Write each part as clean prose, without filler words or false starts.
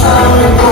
Sorry.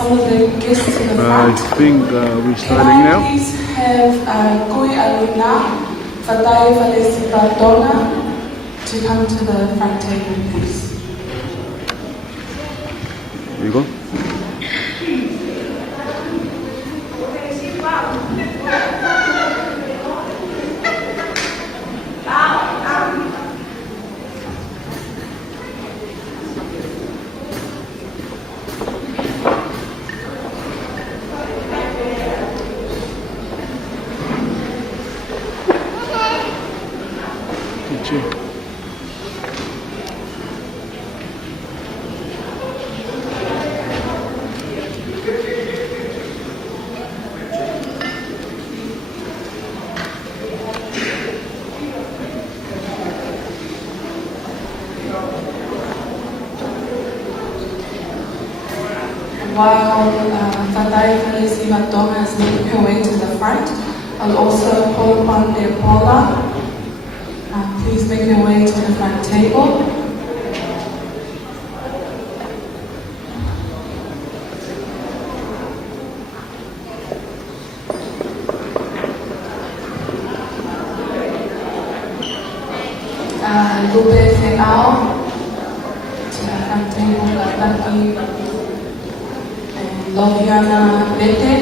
some of the guests to the I front. think we're Can starting I now. please have Kui Aluna, Fatai Valesi Bardona to come to the front table, please. Here you go. Teacher. While Fatai Valesi Bardona is making her way to the front, I'll also call upon Leopola. Please make your way to the front table. Lupe Feao to the front table, Lataki and Loviana Bete,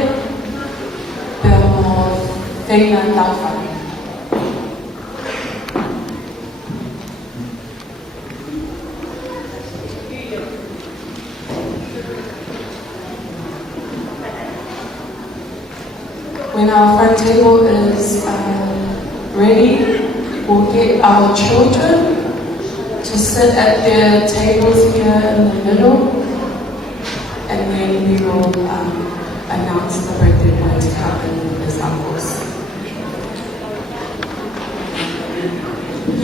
Belmo Feina Taufa. When our front table is ready, we'll get our children to sit at their tables here in the middle, and then we will announce the birthday boy to come in with his uncles.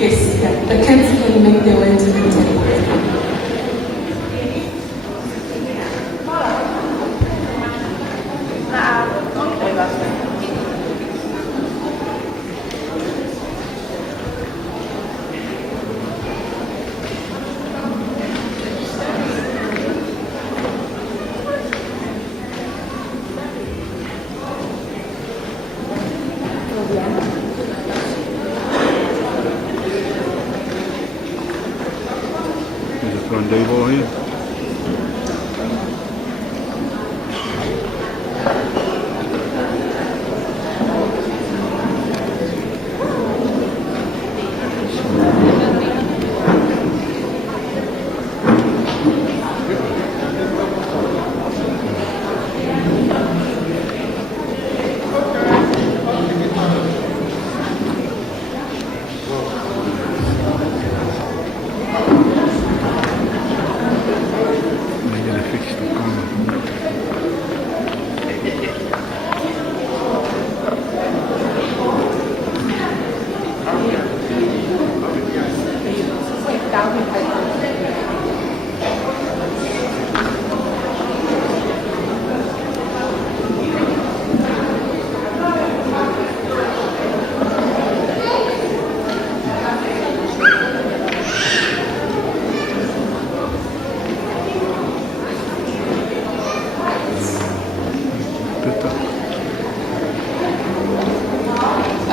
Yes, yeah, the kids can make their way to the table. There's a front table here.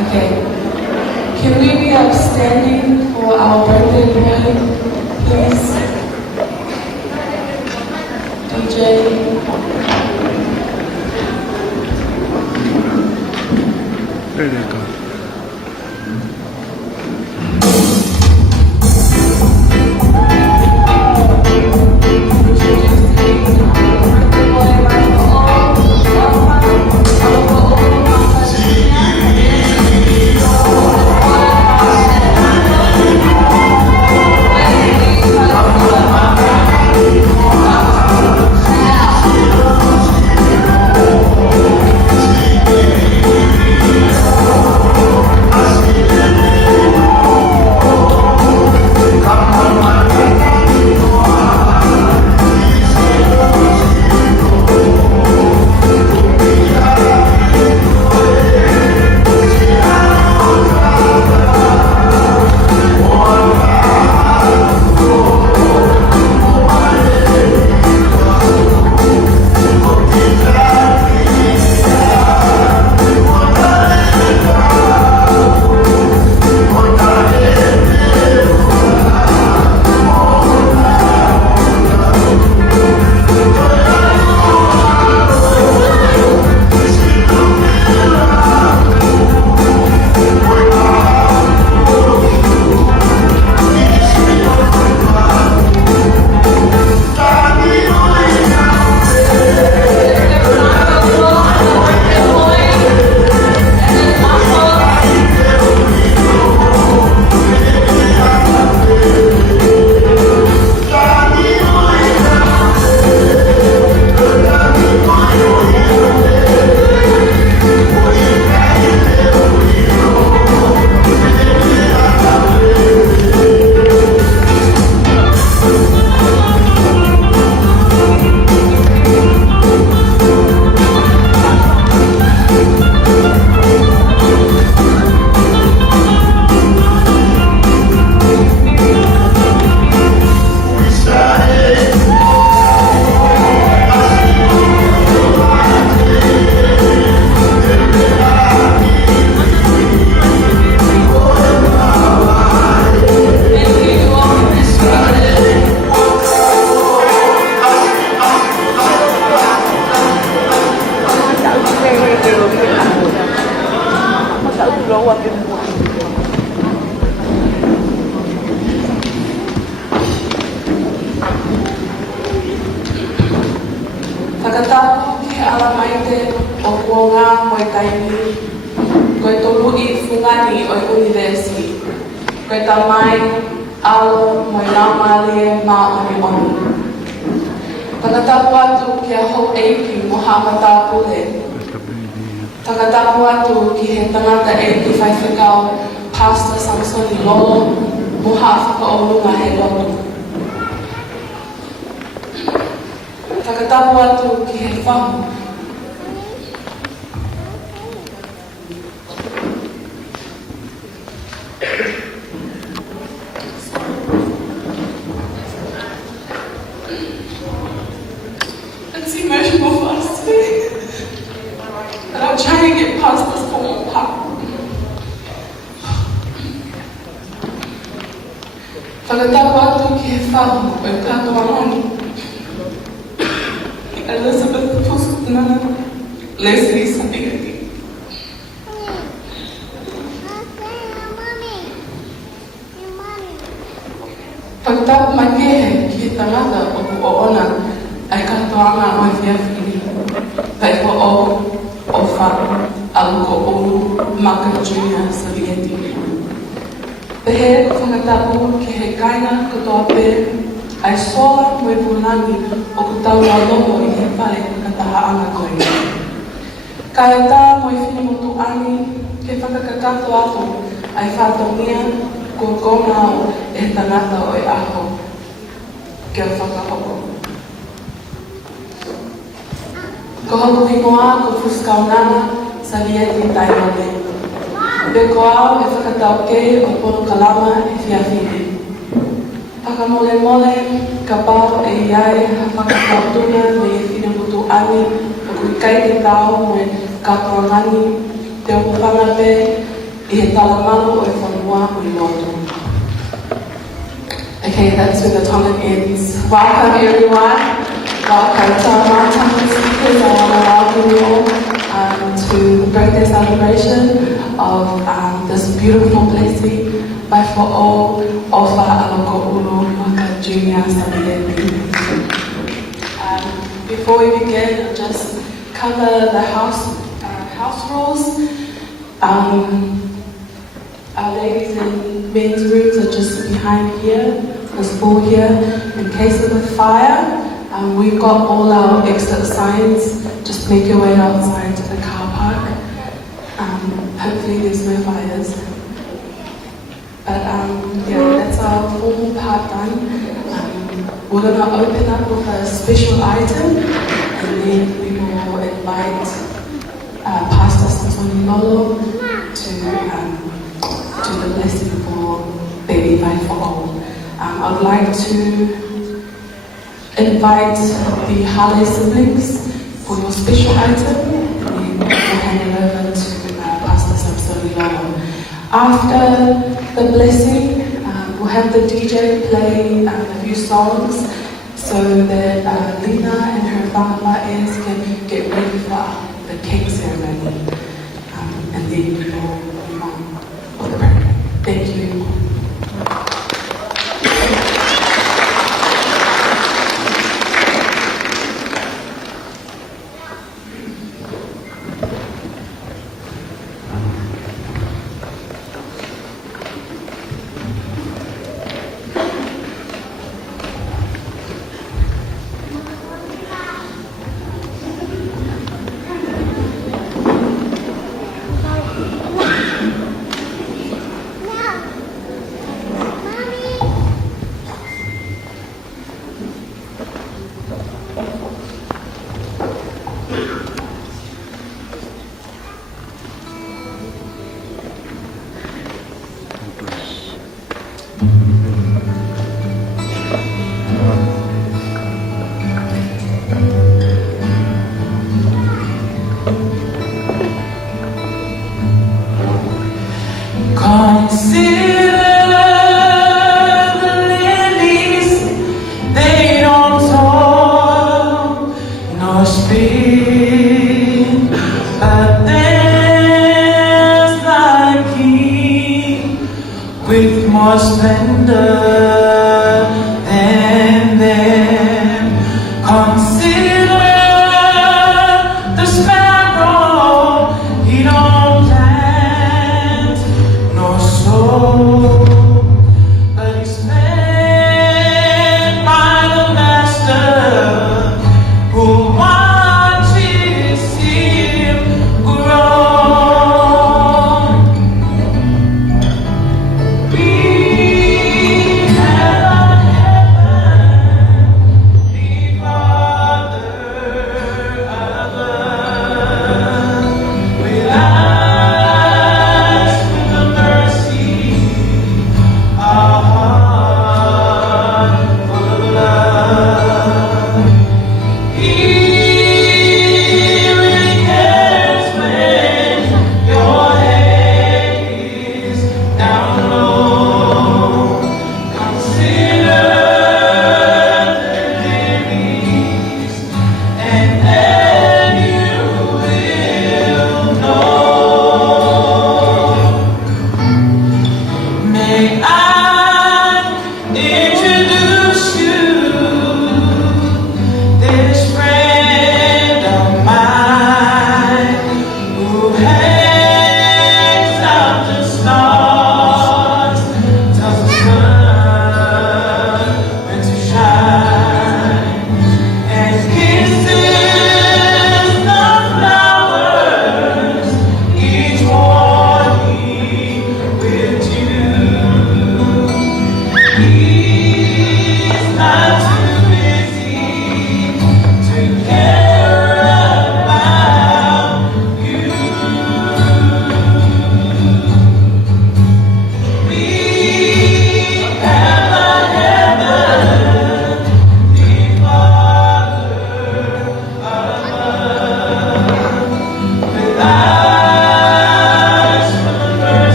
Okay. Can we be upstanding for our birthday boy, please? DJ. There they go. Whakatapu ki alamaite o kuonga moe kaini, koe tolu I fungani o universi, koe tamai alo moe lamalie ma oni oni. Whakatapu atu ki a hou eiki mo hamatapu le. Whakatapu atu ki he tangata eiki whaiwhikau Pastor Samsoni Lolo mo hawhaka o lunga he lotu. Whakatapu atu ki he whahu. It's emotional for us today. But I'm trying to get past this common part. Whakatapu atu ki he whahu o katoa moni. Elizabeth Pusnana, Leslie Sabigati. Whakatapu mai kehe ki he tangata o ona ai katoanga o e whiawhiri. Pai ko o wharu aluko olu Maka Junior Sabigati. Pehe whakatapu ki he kaina katoa pe ai sola moe pulani o ku taua lomo I he whare katahaanga koe. Kaya tā moe whinimutu ani ke whakakakato atu ai whātongia ko kona o e tangata o e aho ke o whakahoko. Ko hoku himoa ko Puskaunana Savieti Taimane. Pe ko au e whakatau kei o Pono Kalama e whiawhiri. Whakamole mole, ka pao e iai whakakautuna me e whinamutu ani o kui kai te tau mo e katoa ngani te oku whanga pe I he talamalo o e whanua o I lotu. Okay, that's where the talent ends. Welcome everyone. Welcome to our Mātamu speakers. I want to welcome you all to the birthday celebration of this beautiful blessing by for all Ofa Aloko Ulu Maka Junior Sabigati. Before we begin, I'll just cover the house rules. Our ladies and men's rooms are just behind here. There's 4 here. In case of a fire, we've got all our exit signs. Just make your way outside to the car park. Hopefully there's no fires. But yeah, that's our formal part done. We're going to open up with a special item, and then we will invite Pastor Samsoni Lolo to do the blessing for Baby Life for All. I'd like to invite the Hale siblings for your special item, and then we'll hand it over to Pastor Samsoni Lolo. After the blessing, we'll have the DJ play a few songs so that Lena and her whakapa'es can get ready for the cake ceremony. And then we will move on with the prayer. Thank you. But there's like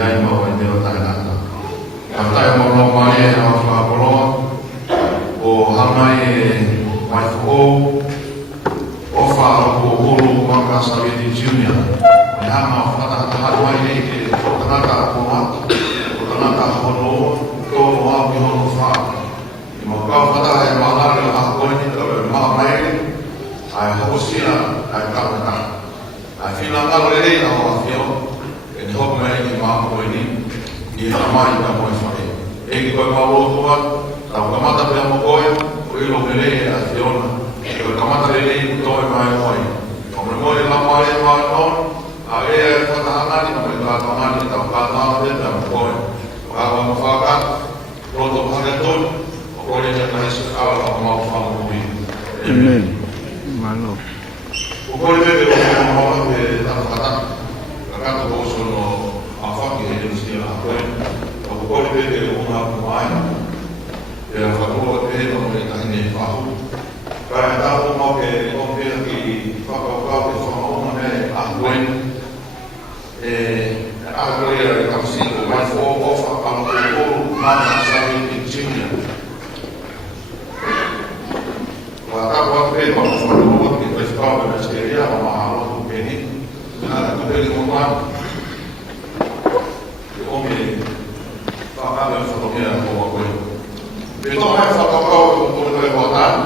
ai mau ai deo tai nata. Katai mo lo mai e au whakapoloa o hanai e mai whako o whāro o holo Maka Saveti Junior. Me hanga o whakata haruai e ke o tanaka o matu, o tanaka hono tōno au ki hono whāro. I mo kau whata e mahare o hakoe ni tau e maha mai ai hokosia ai kapata. Ai whina ngaro e reina o awhio e ni hoku mai ki maha koe ni i hamai ka moe whare. E ki koe maurotua, tau kamata pia mo koe, o ilo me rei a whiona. Koe kamata rei ku toi mai moe. O me moe la mai e mai non, a e e whatahangani, o me kātangani tau kātanga te pia mo koe. O awa mo whaka, roto paretoi, o koe ni te kahisi kawa o mau whangu hui. Amen. Malo. O koe pepe o koe maua pe tatu kataka. Ka kato ko so no a whaki e ni sia a koe. O koe pepe o ngā kumaina. E a whakua te no me tahine whahu. Ka e tāpo mau ke kompea ki whakaukau ke whamauna me a koe. E a koe e kapsiko mai fō ofa kama te kōru Maka Saveti Junior. Wa tāpo a koe ma whanua ki koe whakaua me skeria o maha rotu peni. Nā ku peli mo mai. Ke ome whakaua e whakamea ko a koe. Me tō mai whakakau e kōre koe whatana.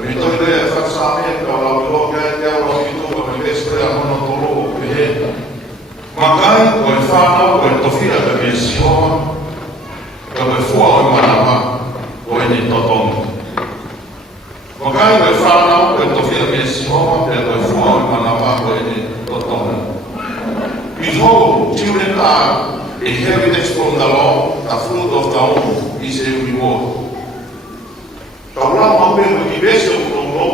Me tō i rea whakasāmea ka lau i loka e te aura i tōka me kestrea hono tōro o pe he. Makai koe whanau koe tofira ka me sihoa. Ka koe fua o i manama koe ni totonga. Makai koe whanau koe tofira me sihoa. Pea koe fua o i manama koe ni totonga. Behold, children are a heritage from the Lord, the fruit of the womb is a reward. Taurau mape mo ki bese o kono,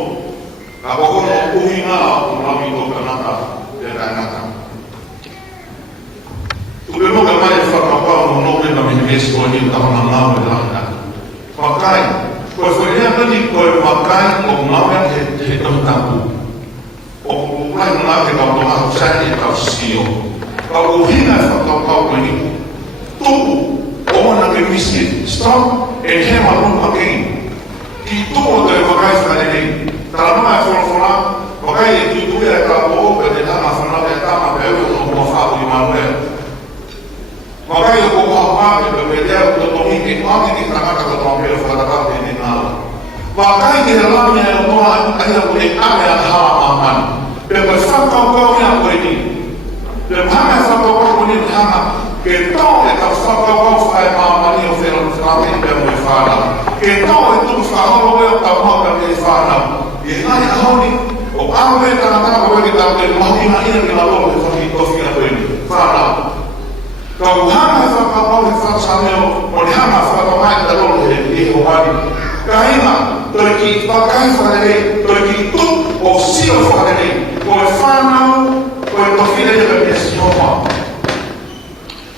ka kokono o kuhinga o rami to kanata, te kanata. Tupe mo ka mai whakapau no nome na me bese o ni tahana nao e lana. Makai, koe whainea nani koe makai o ngawe he tamutapu. O kukurai ngā te kautonga o sani e kau sio. Ka kuhinga e whakapau koe ni. Tuku, o mana ke misi, stop and hammer on again. I tō te whakai whanenei. Tara mai whanawhana, whakai e tutuia e ka pō, pe te tama whanau e tama pe au no mua whāu i manuea. Whakai e kō hapāme, pe pe te au te tohi ke kāme ni tangata ka tō pēra whakataka te ni ngāra. Whakai te rami e o toa aia ko e ame a haa mamani. Pe pe whakaukau ia koe ni. Pe mhanga e whakaukau koe ni hanga, ke tō e ka whakaukau whae mamani o whera whanau pe mo e whānau. Ke tō e tuku whahoro e o tau maka me e whānau. I ngai a hauni, o awe tangata ko weki tau te mahi na ina ki la lolo e whaki tofi na koe ni. Whānau. Ka uhanga e whakapau e whakasameo, o ni hanga whakapau e ta lolo e ho wani. Ka inga, tore ki whakai whanere, tore ki tuk o sio whanere, ko e whānau, ko e tofi na ina me si hoa.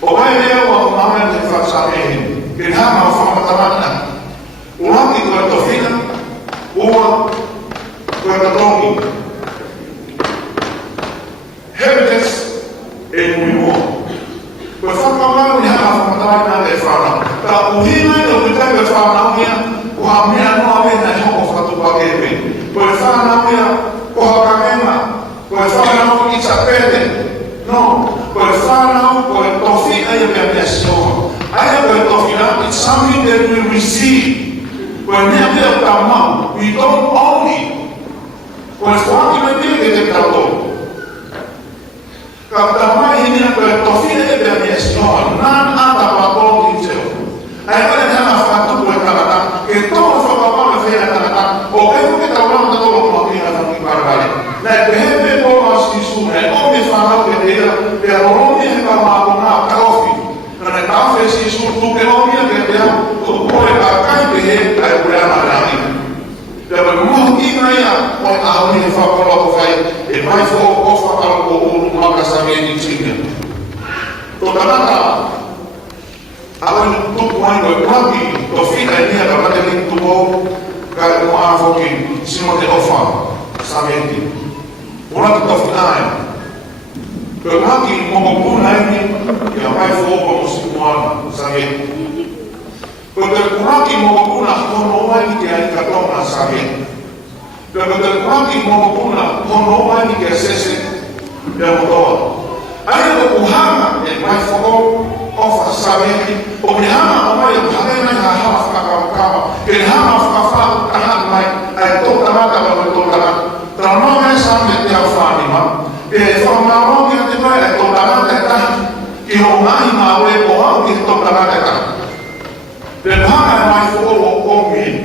O mai leo o ngame te whakasameo, ke hanga o whakatamana. Uraki koe tofina, ua koe katongi. Heritage e muiua. Koe whakamau ni hanga whakatamana te whanau. Ka uhina e o kutai koe whanau ia, ko ha mea noa wena e hoko whakatupa kepe. Koe whanau ia, ko ha kamenga, koe whanau i tapete. No, koe whanau, koe tofina ia mea mea sioha. Aia koe tofina, it's something that we receive. When we have our mouth, we don't own it. When it's one thing we do, we don't own it. Kapta mai hini na koe tofina e bea mea sioha, nan ata wapolo ki teo. Ai koe ni hana whakatu koe karata, ke tōna whakapau e whena karata, o e fuke tau rama tōlo kuma kina na ki parakari. Nai koe hepe pōma ski suna, e ome whanau ke tera, pe a rorome he ka māko nā karofi. Nai kawhe si suna, tuke ome ke tera, o koe ka kai pe he, ai koe ana rani. Pea koe moho ina ia, koe ahoni he whakolo ko whai, e mai fō o whakalo ko uru Maka Saveti Junior. Tō tanaka, awa ni tuku mai koe paki, tō whina e nia ka mate ni tuko, kai ko āwhoki, sino te ofa, Saveti. Ora te tofi ai. Lagi mengubuna ini yang baik fokus semua sakit. Lagi mengubuna honor ini yang katong sakit. Lagi mengubuna honor ini yang sesi yang betul. Ada keuhangan yang baik fokus sakit. Keuhangan orang yang hanya hafal kakak, keuhangan hafal tahan baik. Itu tahan kalau betul tahan. Terlalu sampai tiap hari mah. Formalong yang tiba itu tangan kita, kihongai mawe pohon itu tangan kita. Dan hanya mai fuo komi.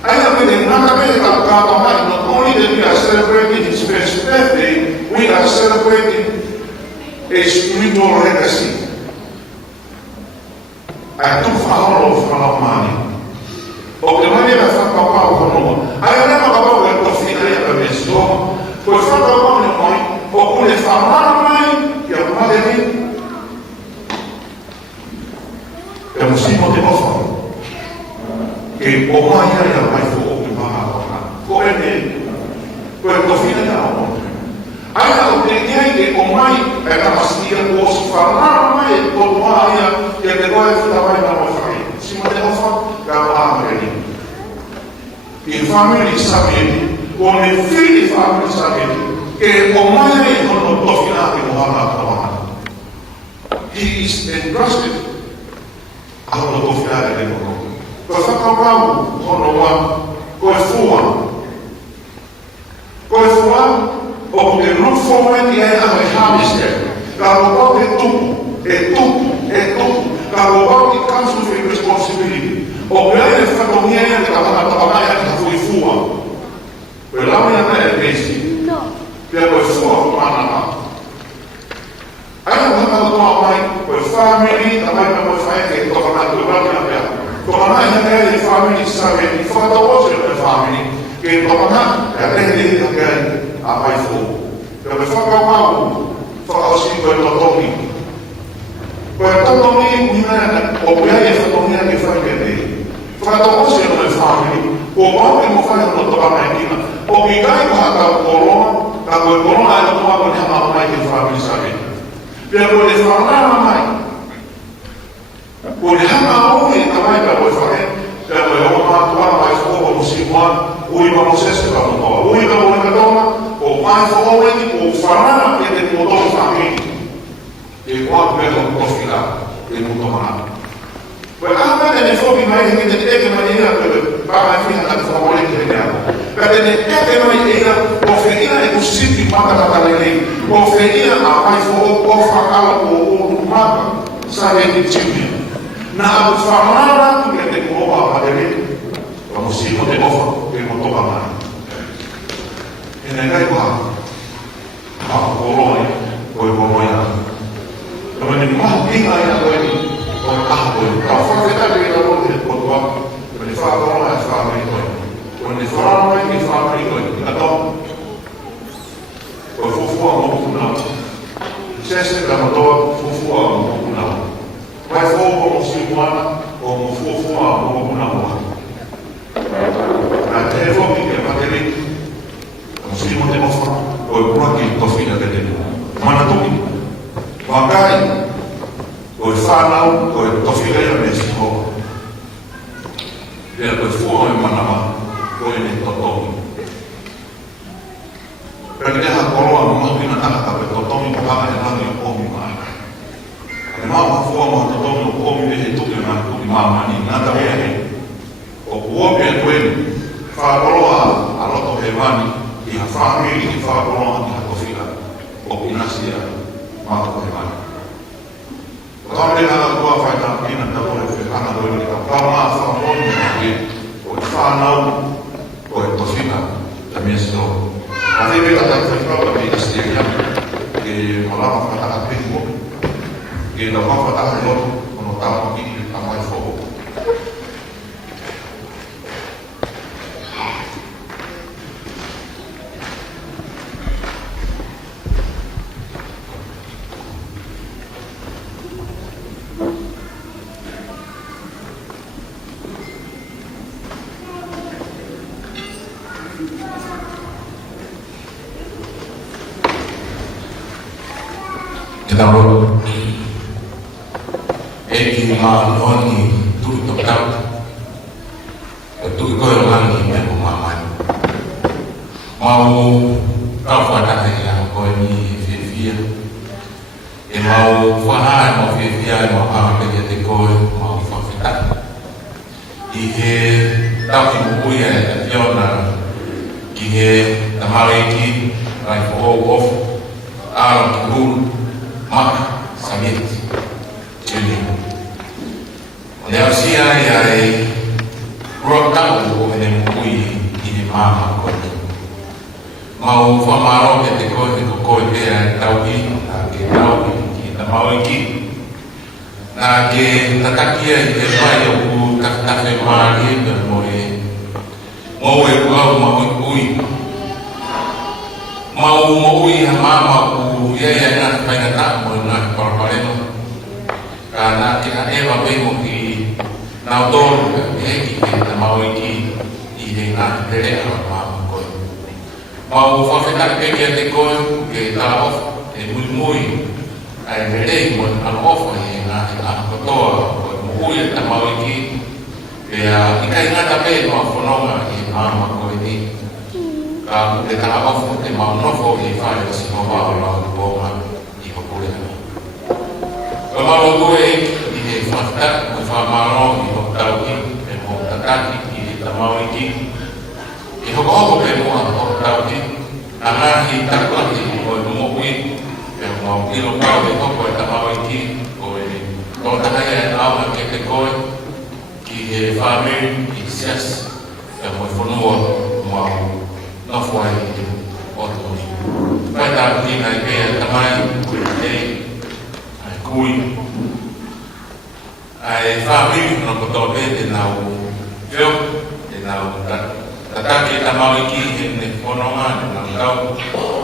Ayah pilih nak kita kata mai not only that we are celebrating his first birthday, we are celebrating a spiritual legacy. Itu faham from money. Obviamente vai far papà o no. Ayah nama papà yang kofina yang berbeza. Kau faham papà ni mai. Oppure fa mai che a madre è un simbolo di cosa che ormai è mai fuoco come me quel fine da oltre hai la opinione che ormai è una pastiglia può si fa mai e ormai che le cose da mai non lo fai si ma devo fare da amare in famiglia sapete con i figli famiglia sapete che ormai non lo finale he is entrusted a non lo finale del mondo. Cosa facciamo con il fuoco? Oppure non fuoco di hamster. Kalau è tutto. Kalau comes with responsibility. Oppure il fatto niente che la tabacca fu il fuoco. Quella non è basic. Dia bersuara mana? Ayah kalau ramai berfamily, ramai berfamily itu karena keluarga apa? Karena yang dari family sampai di fatwa wajib berfamily. Kita karena ada di negara apa itu? Dia berfatwa mau, fatwa sih bertotomi. Bertotomi mana? Objek bertotomi yang family. Fatwa wajib berfamily. Orang yang mau faham untuk apa ini? Obigai bahasa korona. Kalau corona itu cuma punya ramai di family saya. Dia boleh falar ramai. Boleh ramai ramai kalau boleh. Dia boleh orang tua ramai semua musliman. Ui proses kalau tahu. Ui kalau boleh ketemu. Oh mai semua ini oh falar yang di motor family. Di kuat betul kofila di motor mana. Berapa dari fobi mai ini jadi mana tu? Para fina ada favorit dia. Perché che noi era offerire i possibili mata da lei, offerire a mai fuoco fa o mata sarebbe difficile. Na farmara tu che te prova a vedere, come si poteva fare per molto male. E nel qua a colore, poi poi come ne ma pinga ya poi con a fare vedere la volta del potwa, per fare colore fa mai quando faranno che fanno i adò poi fu a una c'è da motor fu a una vai fuoco si buona o fu a una la telefono che va lì non si poteva fare poi qualche cosina del ma tu magari poi fanno poi toffiga ya messo e poi fuoco in manama ini totomi. Perché ha coloro non mi hanno capito totomi pagare la mia omi mai. E ma fuoco totomi omi e tutti ma tutti mamma ni nada bene. O può per quello fa coloro a lotto che vanno di famiglia di fa coloro di cofila o inasia ma che vanno. Quando la tua fai la pina da vuole fare una dove fa ma fa un po' di fa cosina la mia storia. Avevo la tanto di studiare che voleva fare la prima che non va a fare loro con tanto di amore fuoco. Taro Eki Noni Tui Tokau Tui Koyo Langi Meku Mamani Mau Kau Whatakai A Koe Ni Whiwhia E mau whahai mau whiwhia e mau hawapeke te koe mau whawhetaka I he tauki mukuia e te whiona ki he tamariki rai whohou ofu Aaron Kihuru Maka Samiti Junior O leo sia ia e rua tau o hene mukui I he mama koe mau whamaro ke te koe te koe pēra e tauki nā ke tauki ki ta mauiki nā ke tatakia I te whai o ku tawhitawhi maari e pe mo e kuau mau ui mau mo ui ha mama ku iea ngā whainga tā mo ngā parapareno ka nā ke ha ewa pēmo ki nā tōru e ki ta mauiki I he ngā te rea mama mau whawhetaka peke a te koe ke tā ofa e mui ai merei mo an ofa I ngā te ngā kotoa koe mui e ta mauiki e I kai ngata pē noa whanonga I māma koe ni ka te tā ofa te mau nofo I whai o si hoa o lau pōma I hokureana o mau koe I he whawhetaka koe whamaro I hokutauki e mo tataki I he ta mauiki I hoko pe mua o tauki, a ngahi takuaki o e mokui, e mau ilo kau e hoko e tamau ki, o e tōtahai e auma ke te koe, ki he whamiri I sias, e mo e whanua mau nofua I o tōni. Pai tāku ki nai pēa tamai, e ai kui, ai whamiri no koto e te nau whio, te nau tatu. Tataki ta mauiki he whanonga na ngau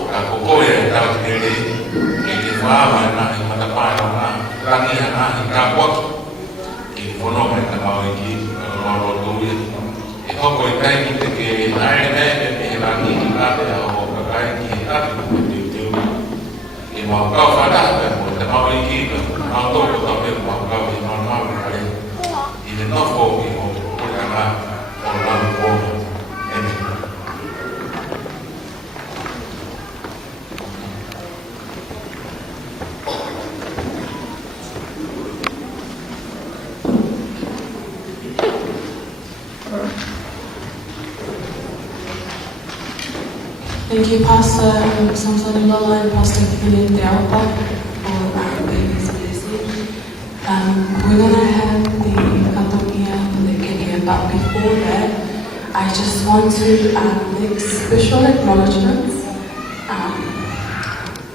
ka kokoe e tau kere e te whaama e nahi matapāna o ngā rangi a nahi ka waki ki whanonga e ta mauiki o ngoro tūia e hoko e kai ki te ke nae me e me rangi I ngāte a o kakai ki e tati ko te teu e mau kau whanaka mo ta mauiki mau tōko tope mau kau I mau mau kare I le nofo I o kuranga o ngau kōna Thank you, Pastor Samson Lola and Pastor Philip Delpa for this blessing. We're going to have the katokia and the keke, but before that, I just want to make special acknowledgements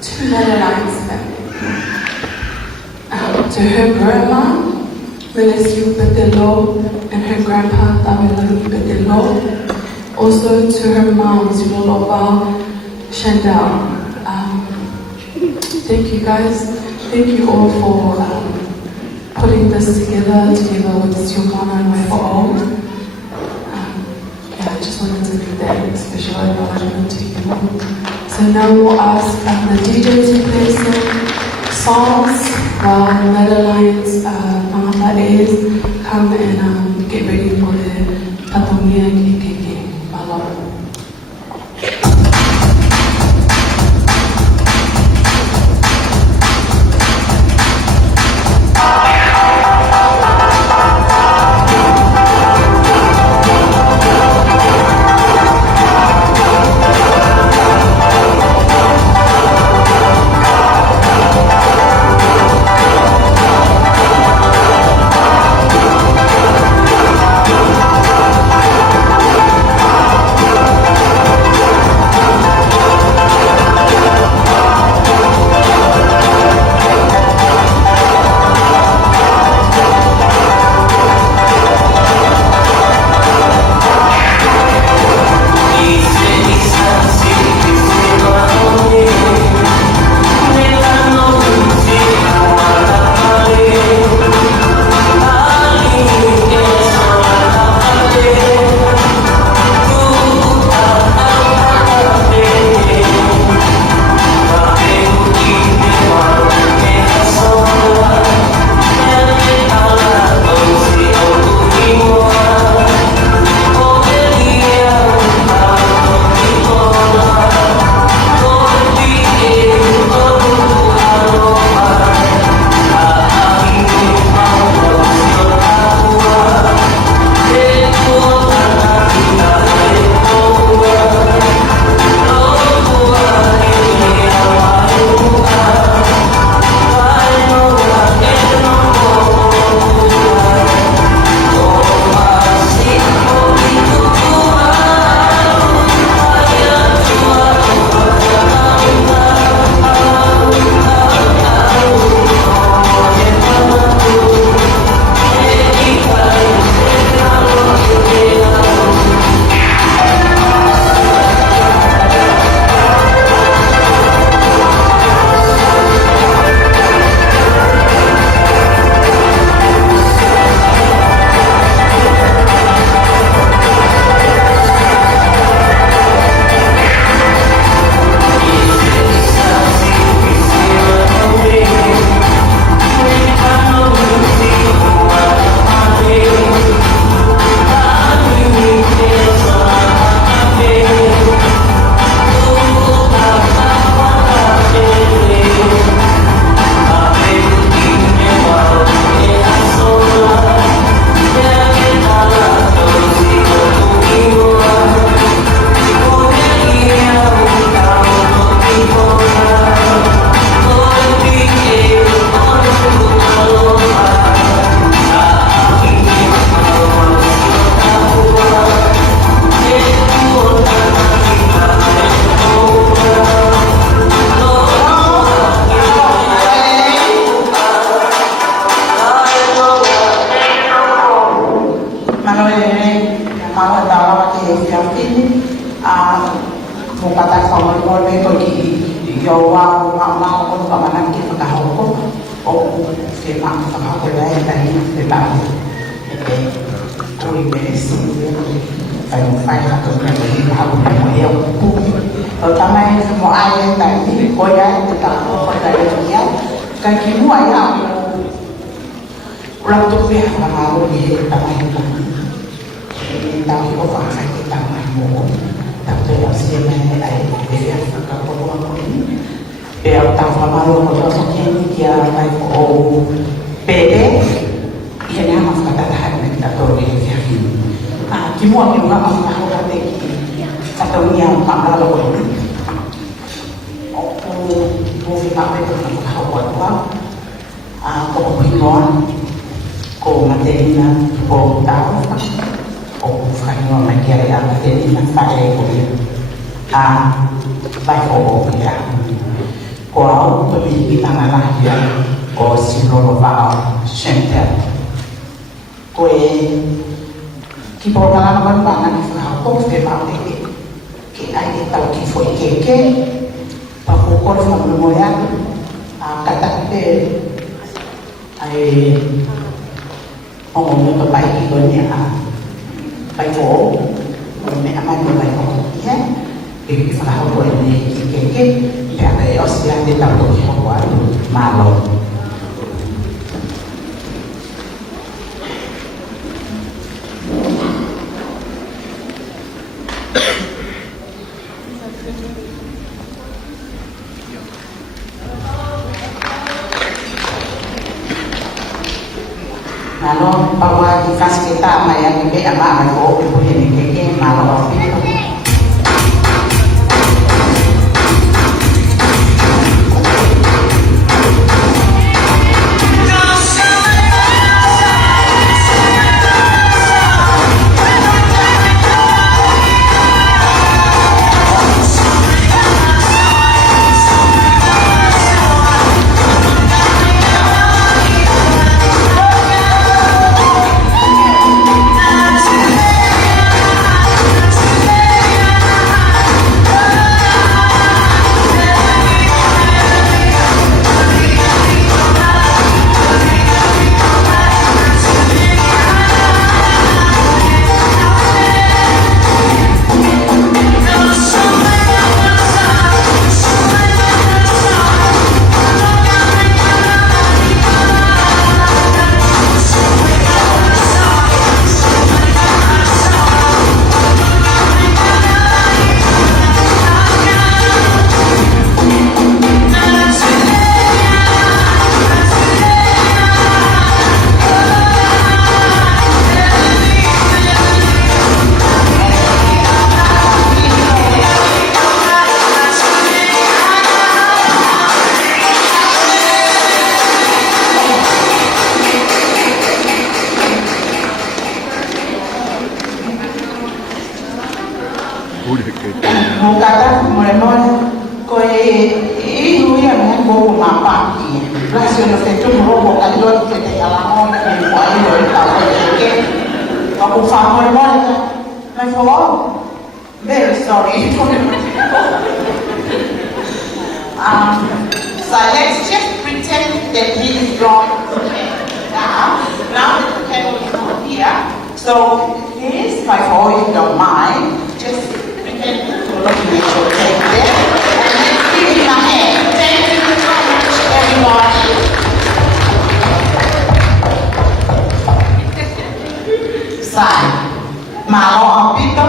to Madeline's family. To her grandma, Melesiu Petelo, and her grandpa, Tamelani Petelo. Also to her mom, Zulolova Shandal. Thank you guys. Thank you all for putting this together with Siobhana and my all. I just wanted to give that special acknowledgement to you. So now we'll ask the DJ to play some songs while Madeline's Mama is come and get ready for the Patomia KKK. Malolo. Malo malo tawa ke fiafini mo kata ko mo be ko ki yo wa ma ko ka mana ki ka ho ko o se ma ka ko la ta ni se ta ko i be si phải là cực kỳ học một điều ở trong này một ai tại thì cô gái tự tạo không phải là gì hết cái kiếm ngoại nào làm tốt việc là mà luôn gì tao này tao thì có phải cái tao này mổ tao tôi làm gì này này để việc các cô có béo tao phải mà luôn một số những kia phải cổ bể hiện nay mà phải đặt hàng này tao tôi để việc Kimua ni mama mama kate katonia mama lo ko mo vi pa pe ko ha ko wa ko ko ngon ko materina ko tao ko fa no ma ke ya materina fa e ko fa ko ya ko au ko bi tanga la ya ko si no va center ko ki po na naman ba na fa ko fe ma ke ai ta ki foi ke pa ko ko fa mo ya kata pe ai ông nó bài ki ko ni bài phố mẹ ama ni bài phố ya ke ki fa ko ni ke ya de osia de ta ko ko wa ma lo Lalu bahwa dikasih kita apa yang kita apa itu punya kita malu itu. Mukata mulai koi yang mengo mapa ki rasio no fetu robo kalio que te alamo na ni kwai no ta ke aku fa mulai my for very sorry so let's just pretend that he is drawn now the candle is not here so this my for you don't mind just looking at your cake there, and let's give him a hand. Thank you so much, everybody. Sai, malo ang pito,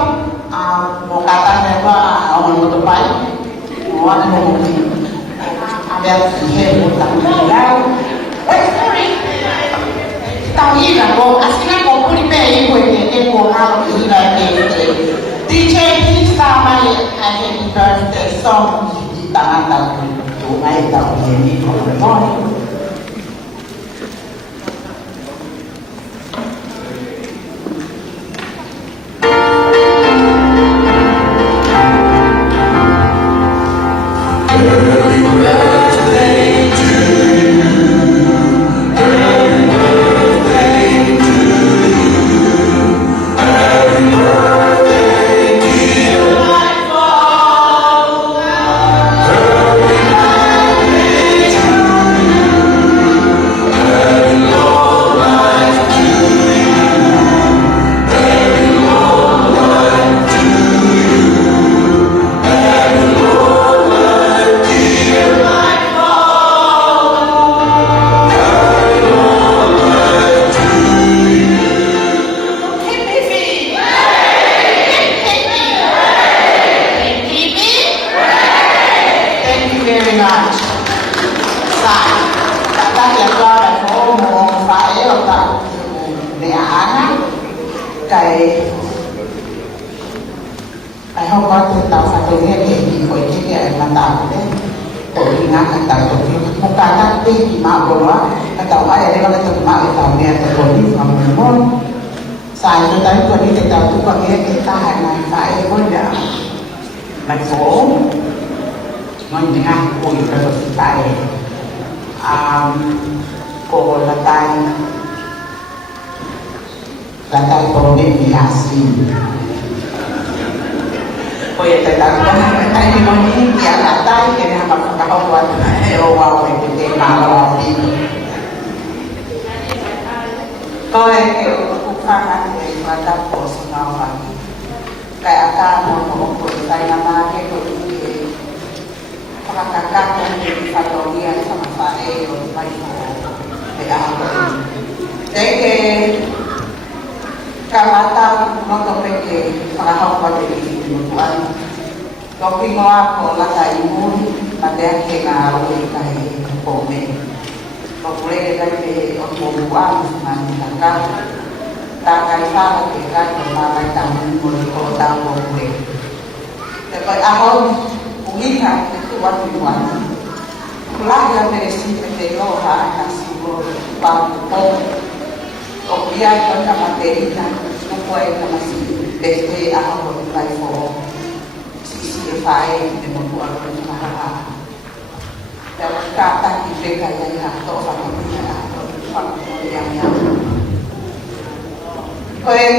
mukata mereka orang motorbike, orang mobil, ada yang utang tinggal. Sorry. Tahu ini kok, aslinya kok pun dibayar kok ini kok harus dibayar. DJ please start my happy birthday song di tangan tahun Mai tahun ini kalau cái ai không có từ tàu phải từ nghe thì khỏi cái mà tàu đấy tổ đi ngang cái tàu tổ đi không cả các tí thì mà rồi đó cái tàu ấy đây có cái tàu nghe tổ đi phòng môn xài cho tới còn đi từ tàu tôi còn nghe cái ta hàng này phải có nhà thành phố nó như ngang của cái tổ chức tại cô là tay tổ đi thì asli oh ya tay di mana ya latai kena apa buat wow itu tema di kau yang ukuran dari mata personal lagi kayak akan mau saya nama itu kakak yang di Patagonia sama saya jadi kamata nonton peke pangahong pati inutuan kopi ngoa ko la kai mun mate ke na ro kai ko me ko pule ka ke o mo buan man ka ta kai sa ke ka ko ma mai ta mun ko ta ko pule te ko a ho uli ka ke tu wa tu wa la ya meresi te lo ha ka si ko pa ko Opiai con la materina no puede como si desde abajo de la info si fai de mutual con la ha ya kata kita kaya ya to sama dia con yang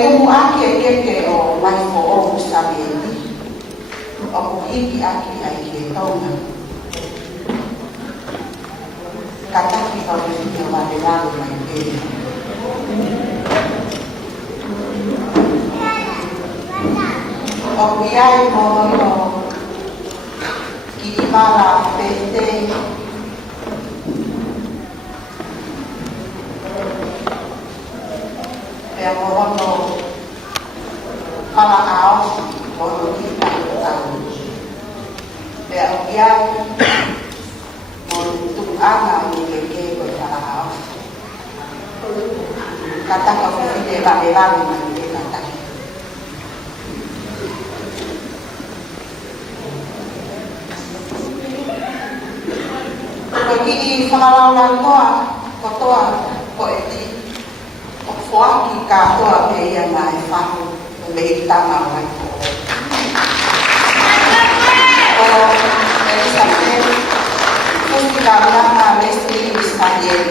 como aqui que o la info o sabe o iki aqui ai que toma kata kita ini va de lado la Opiai mono kibala pete ya mono pala ao mono kita tahu ya opiai mono tu ana ke pala ao kata kau ini bela ni kata bagi pengalaman kotoa ko eti kofoa ki katoa pe yang mai fahu me tama mai ko eti sampai festival na Leslie Spaniel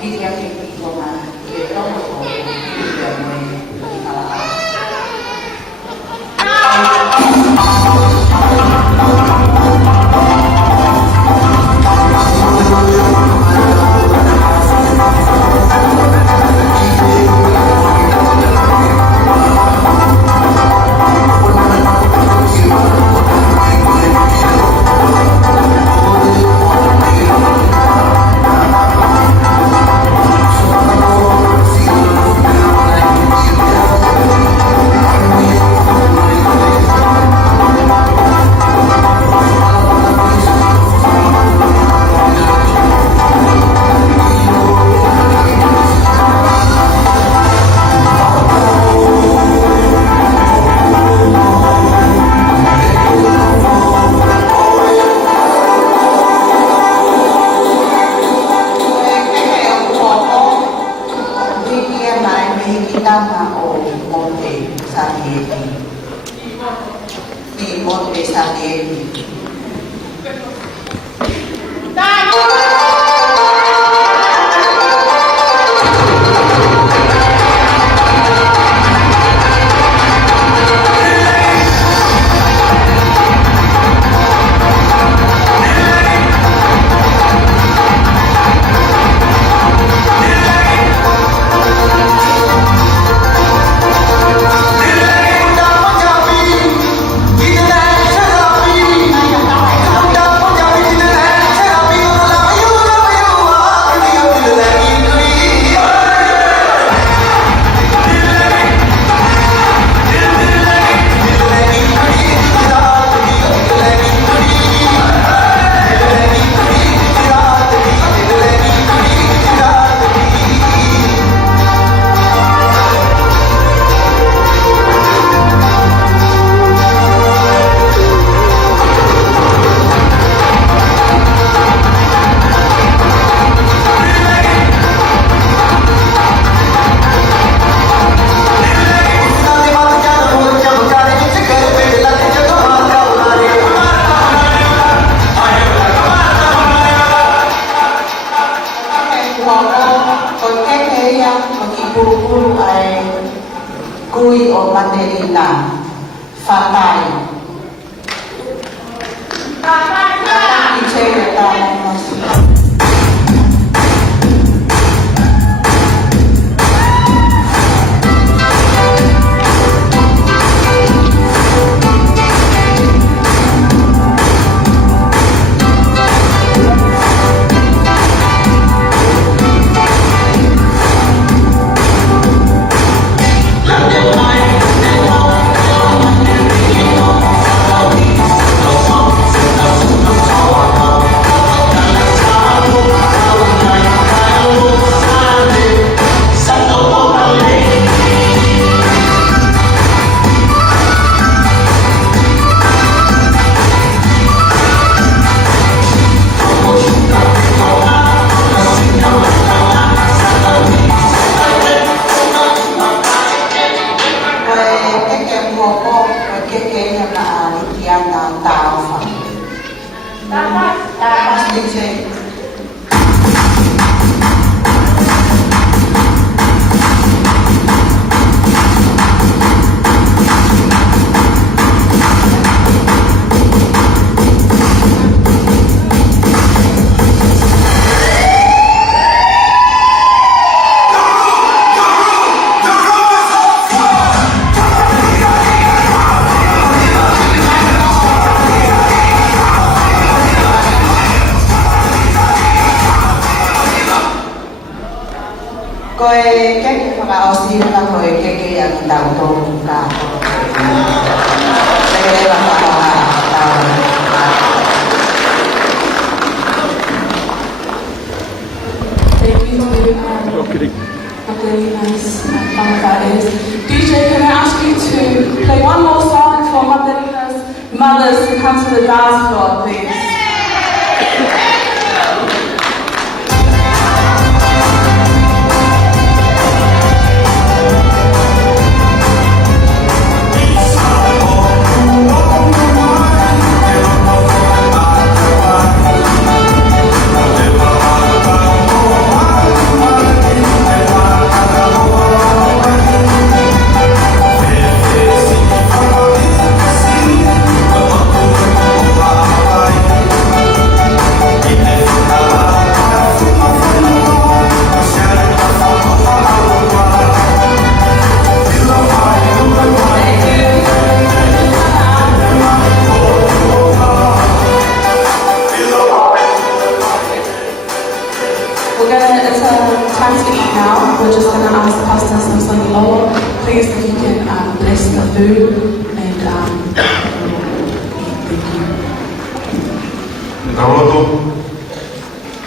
Kita yang cuma kita mau tidak Kui o Manderina, Fatai. Koe kek makaosi na koe kek yang tahu to ka. Saya tahu. Thank you to Madelinas Pamatares. DJ, can I ask you to play one more song for Madelinas mothers to come to the dance floor, please? it's time to eat now. We're just going to ask Pastor Samson Lowo, please, if you can bless the food and thank you. Taroto,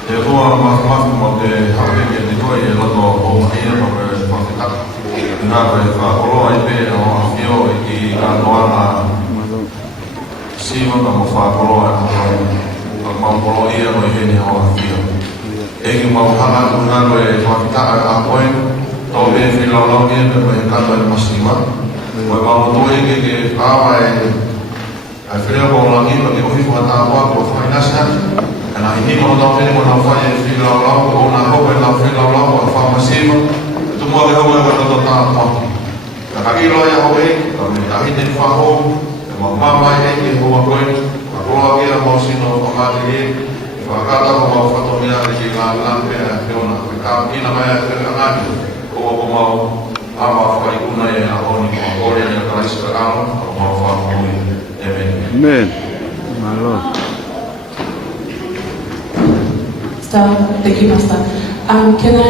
e roa mafu mo te hape ke te koe e roto o mahia mo me whakitaka. Nā koe whakoroa i pe o awhio i ki ka noana siwa ka mo whakoroa e koe. Whakamaukoro ia mo i hene o awhio. E ki mau hanga ku nā koe whakitaka a koe, tō me whilaulau ia me koe kata e masiwa. Koe mau toi ke awa e whilea ko langi pa ke ohi whakatawa ko whainasa. And I need to know when I find a feel out, or I hope I feel out, or pharmacy. Tomorrow, I will not talk. The Hagiloya away, I didn't follow, and my mamma, who are going to go out here, Mosino, or Madrid. If I got up about Fatomia, the Lampe, Fiona, we come in a man, or Ama Faikuna, and only Korean and Christ around, or Amen. Amen. My Lord. Thank you, Pastor. Can I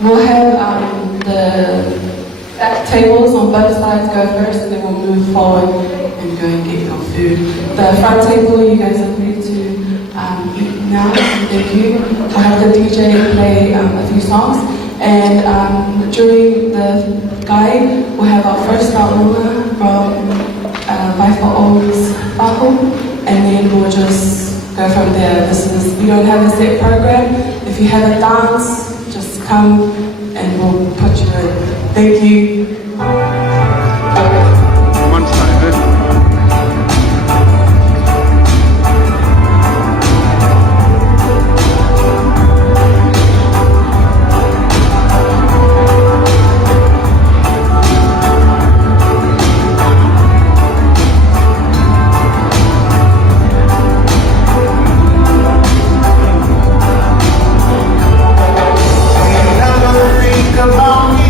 we'll have the back tables on both sides go first, and then we'll move forward and go and get your food. The front table, you guys are free to eat now. Thank you. I'll have the DJ play a few songs, and during the guide, we'll have our first Nauma from by for O's Bahu, and then we'll just go from there. We don't have a set program. If you have a dance, just come and we'll put you in. Thank you. One side, eh? Think about me.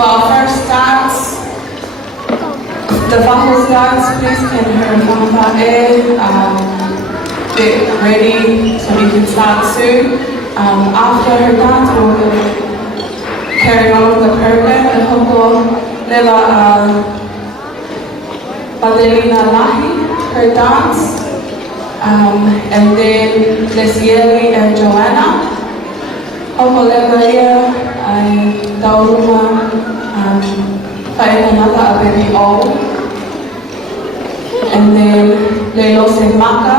For our first dance, the Vamos dance, please can her Vamos get ready so we can start soon. After her dance, we'll carry on with the program. And hopefully, leva Madelina Lahi, her dance, and then Lesieli and Joanna. Hopefully, leva I Dauruma, Whaetanaka, a baby old. And then Lelo Semaka.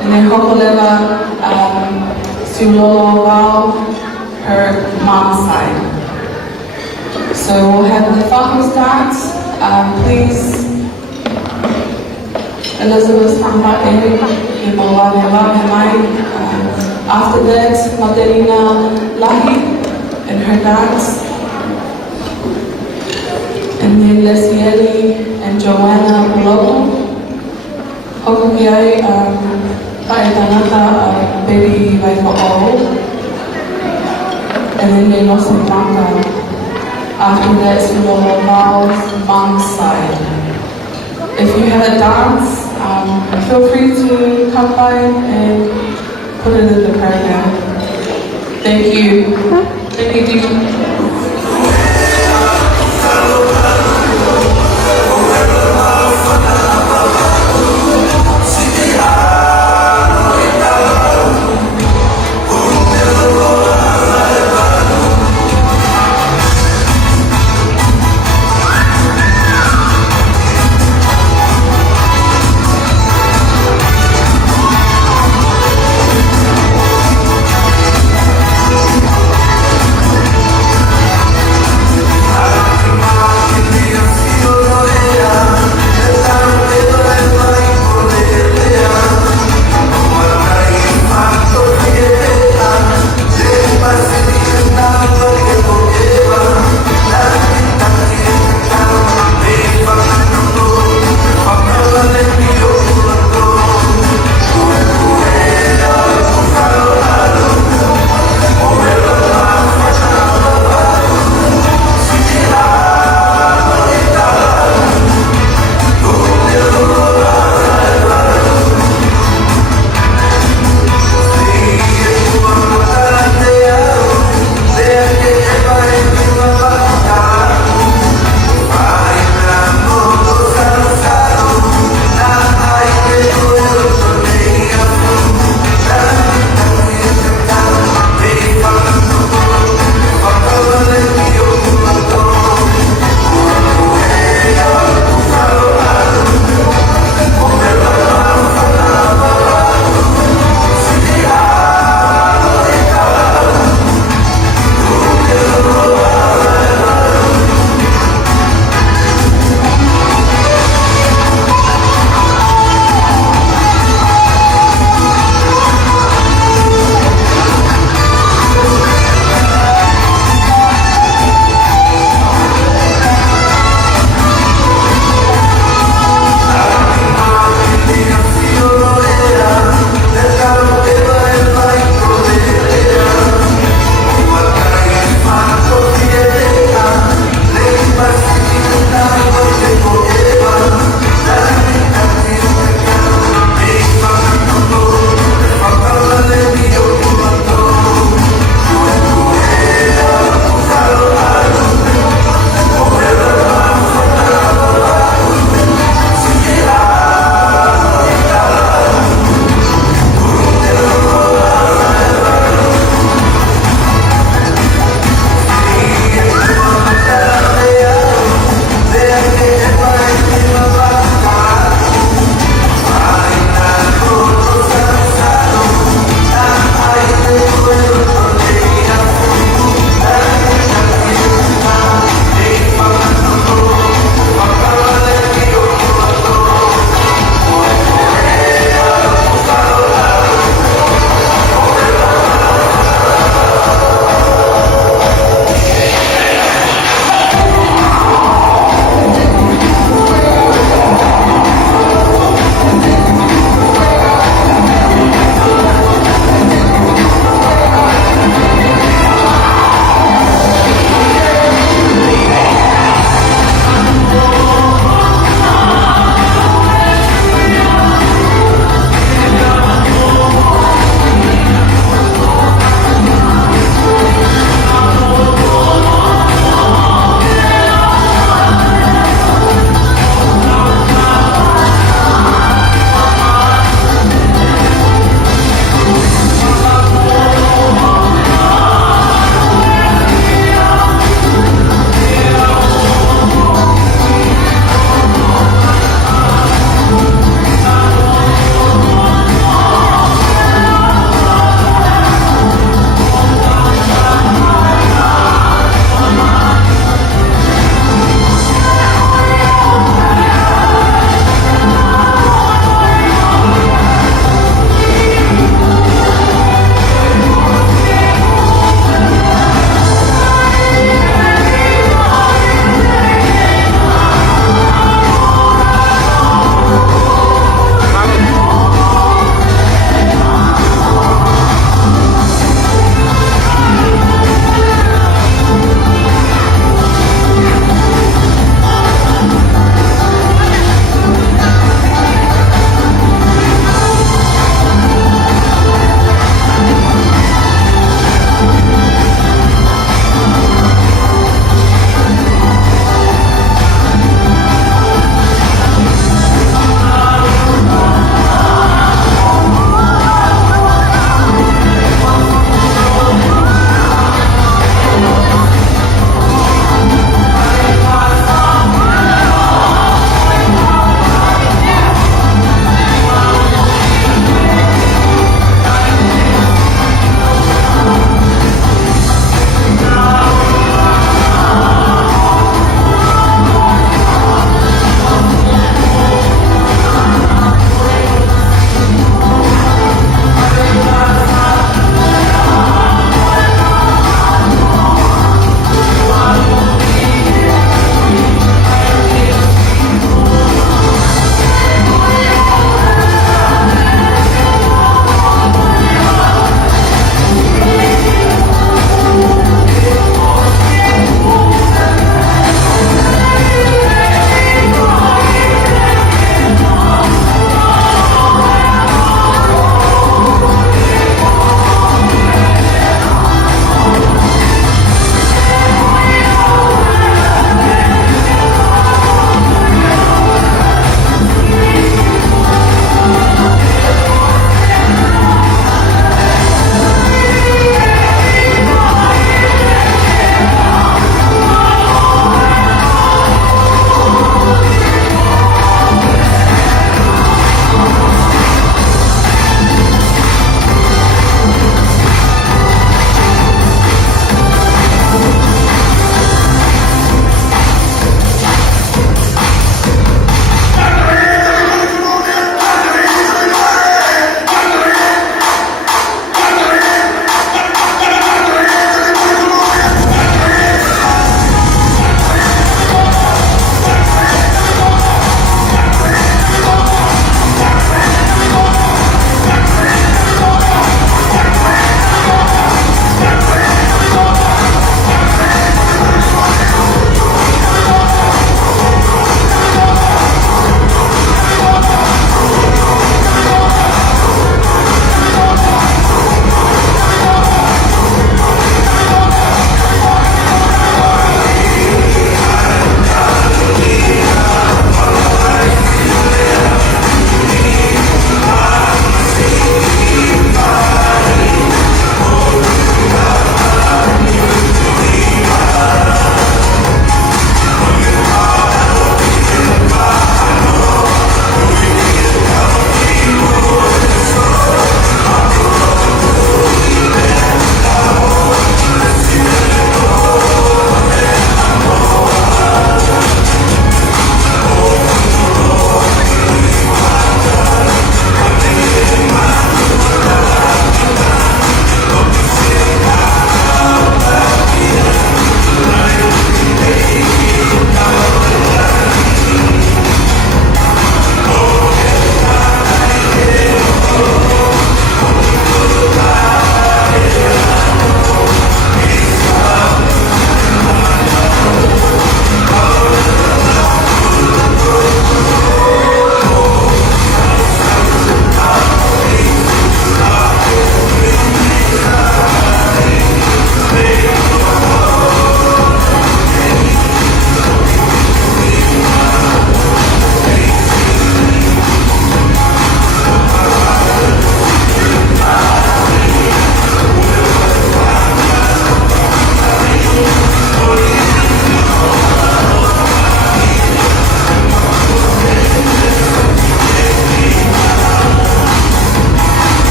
And then Hokoleva Sulolo Wao, her mom's side. So we'll have the Whakus dance. Please, Elizabeth Tamba Eri, Imawane Mai. After that, Madelina Lahi and her dance. And then Lesieli and Joanna Bulogo. Hokokiai, Whaetanaka, baby Waifo O. And then they lost in Maka. After that, Sulolo Mao's mom's side. If you have a dance, feel free to come by and put it in the program. Thank you. Thank you, DJ.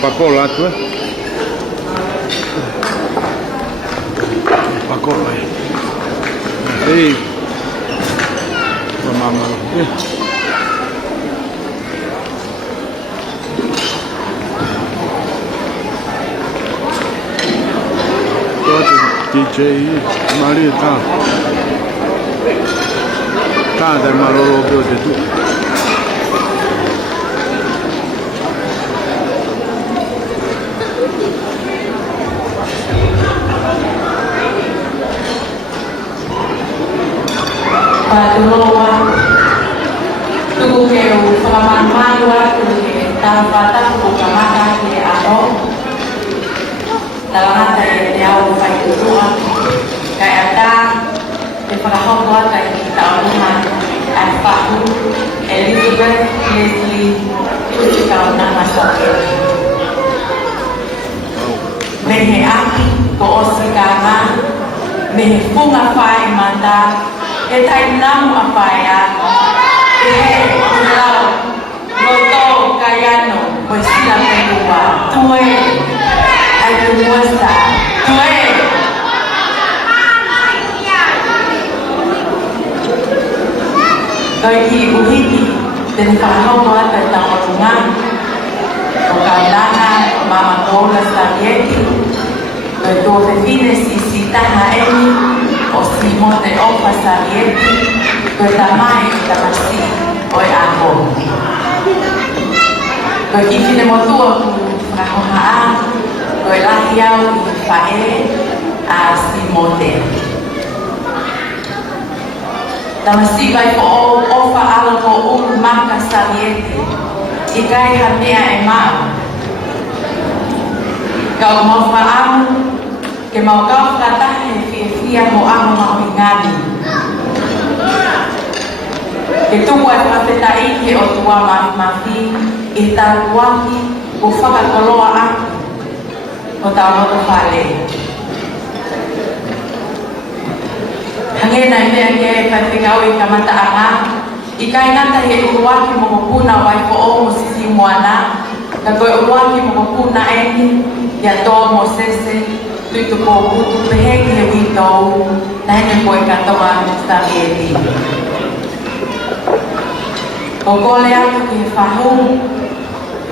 Pakola tu Pakola Hei Mama DJ Maria tá de maloro de tu Padulowa tugu ke ufalaman malwa tugu tanpata ukamata ke ako dalam dari dia ufai dua kayak ada di pelahong tua kayak kita rumah Alfahu Elizabeth Leslie itu kalau nama sakit mehe aki ko osikama mehe funga fai manda etai namu apa ya pulau loto kayano bersila kedua tue ada muasa tue bagi uhiti dan faham tentang hubungan pengalaman mama tola sabieti dove fine si taha ini osimo de ofa sabieti tamai tamasi oi ako bagi fine motua frahohaan oi lahiau fae a simote tamasi vai ko ofa ala ko maka sabieti ikai hamia ema kau mau faham que mau kau kata dia mau mau ingani itu buat matai ke otua mafi ita waki ufaka koloa otao to fale hangena ime ke patikau ikamata anga ikai ngata he uwaki mo kuna wai ko o musisi mwana kako uwaki mo kuna eni ya to mosese tu po tu peheng he wito nanya boy katawa sabieti Pokole aku ke fahum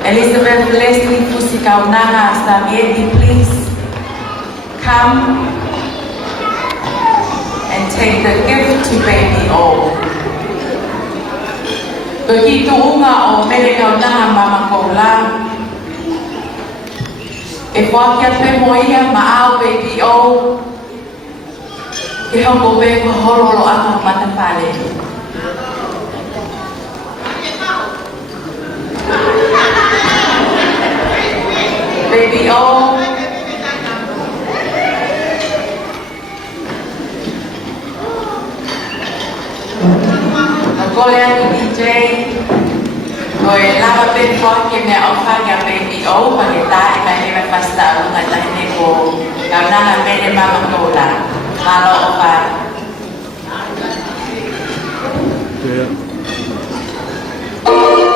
Elizabeth Leslie Fusikau Nana Sabieti, please come and take the gift to baby O. Begitu unga o mereka Nana mama kola Ewakia pe moia maau baby O Ke hongo be ko horolo ako matapale Baby O Cô lên DJ rồi lava bên con kia mẹ ông pha nhà baby O và người ta em là pasta người ta này cô cảm năng là bên em mang đồ là mà lo ông pha Oh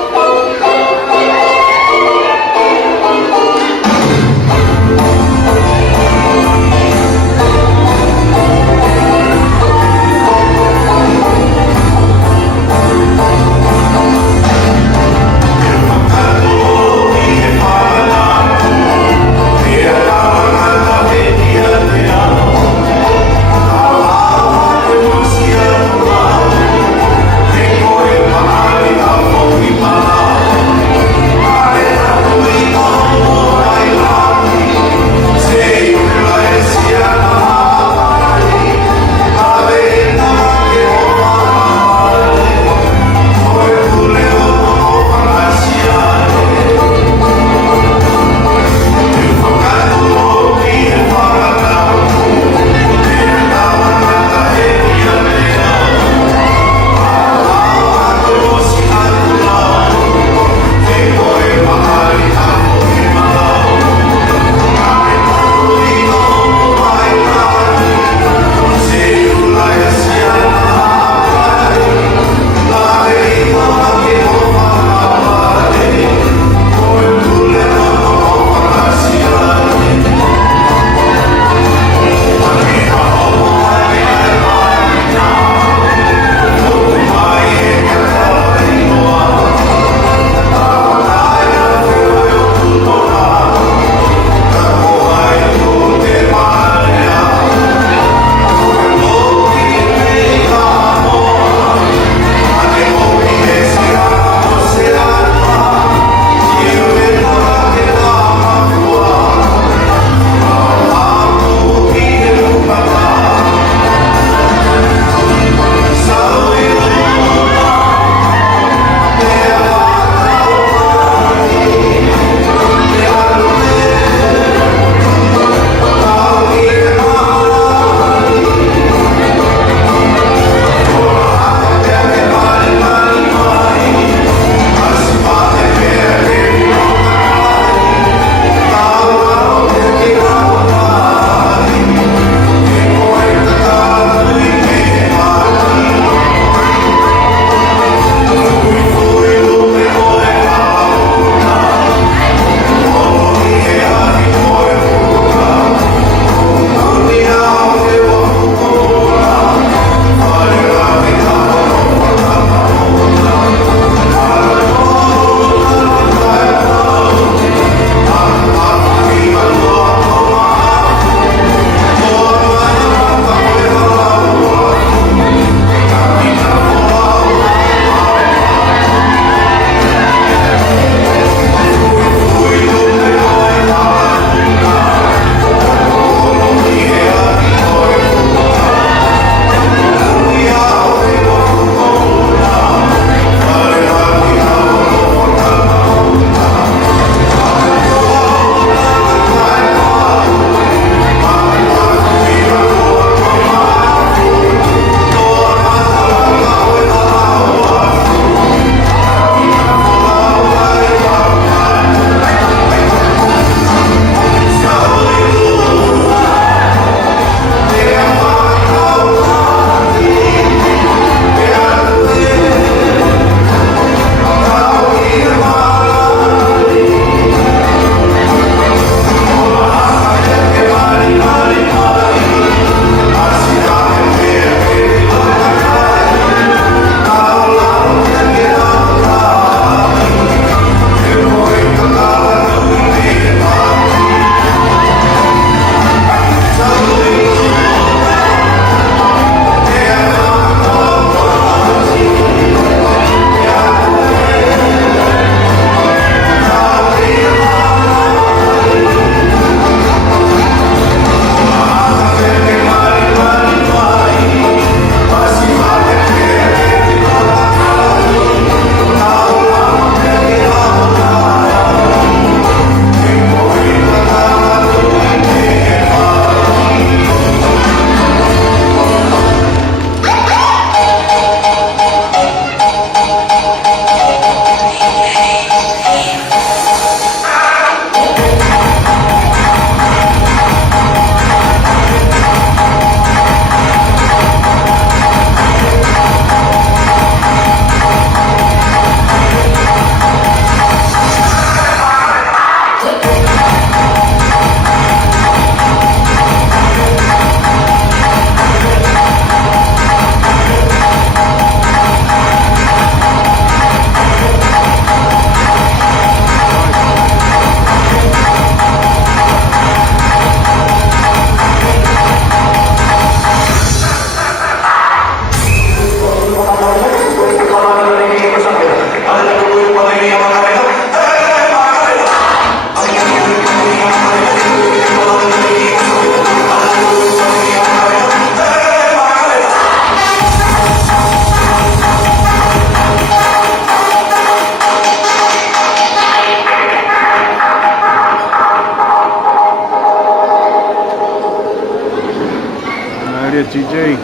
TJ.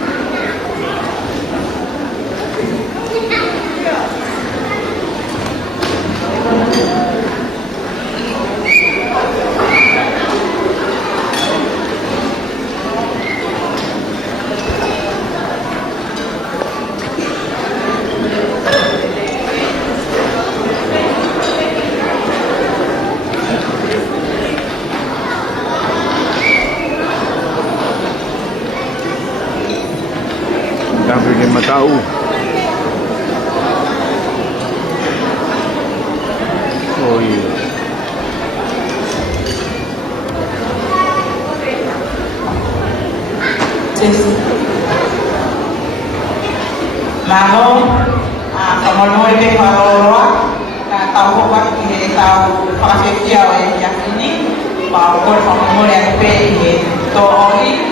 Đang bikin matau. Oh iya. Lalu, kemudian itu kalau tahu buat ini tahu pakai kiau yang ini, baru kemudian itu tori,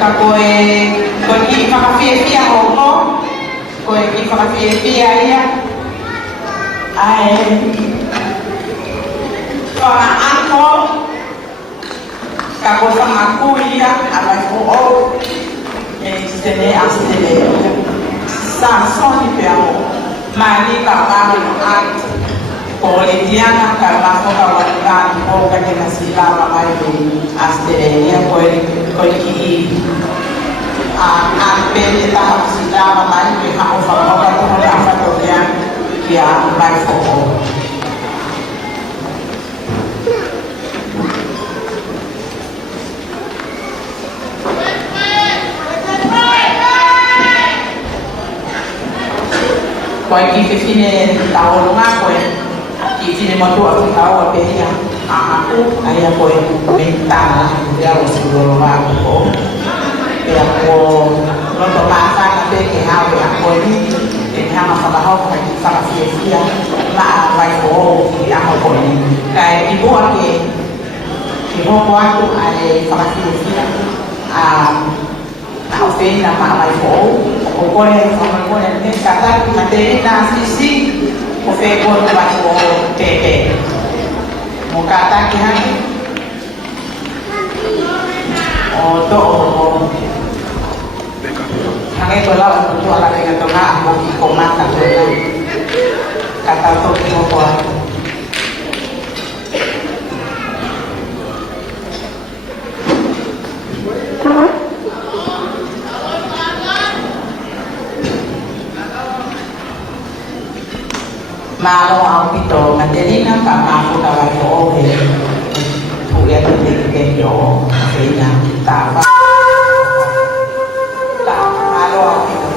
kakoi koi pakai kiau hoko, koi pakai kiau ya, orang angkor, kakoi sama aku ya, ada oh. Sene asile Samson ipeo mali kama at politiana kama foka wanga o kanya sila mamai asile ya ko ki a pele ta sila mamai ke ha o fa ka to ka fa to ya mai fo Koi ki fine tao lunga koi ki fine motu aku tao apa dia aku ayah koi minta dia harus berdoa aku dia ko nonton masa nanti ke hal yang koi ni dia sama hal sama sia ma vai ko dia aku koi kai ibu aku ada sama sia Aku fez na mama e o kore sama kore ni kata materi na sisi o fe ko ba ko pepe mo kata ki hani o to o hangai to la to ala ke to na mo ki ko ma ka to na kata to ki mo ko Malo ang pito, madali na kamako na kayo tuya tuloy yo kasi na tama malo ang pito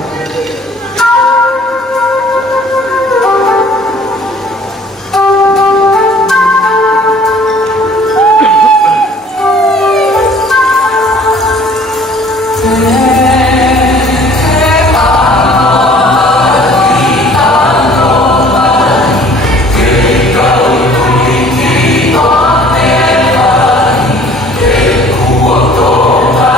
Kuat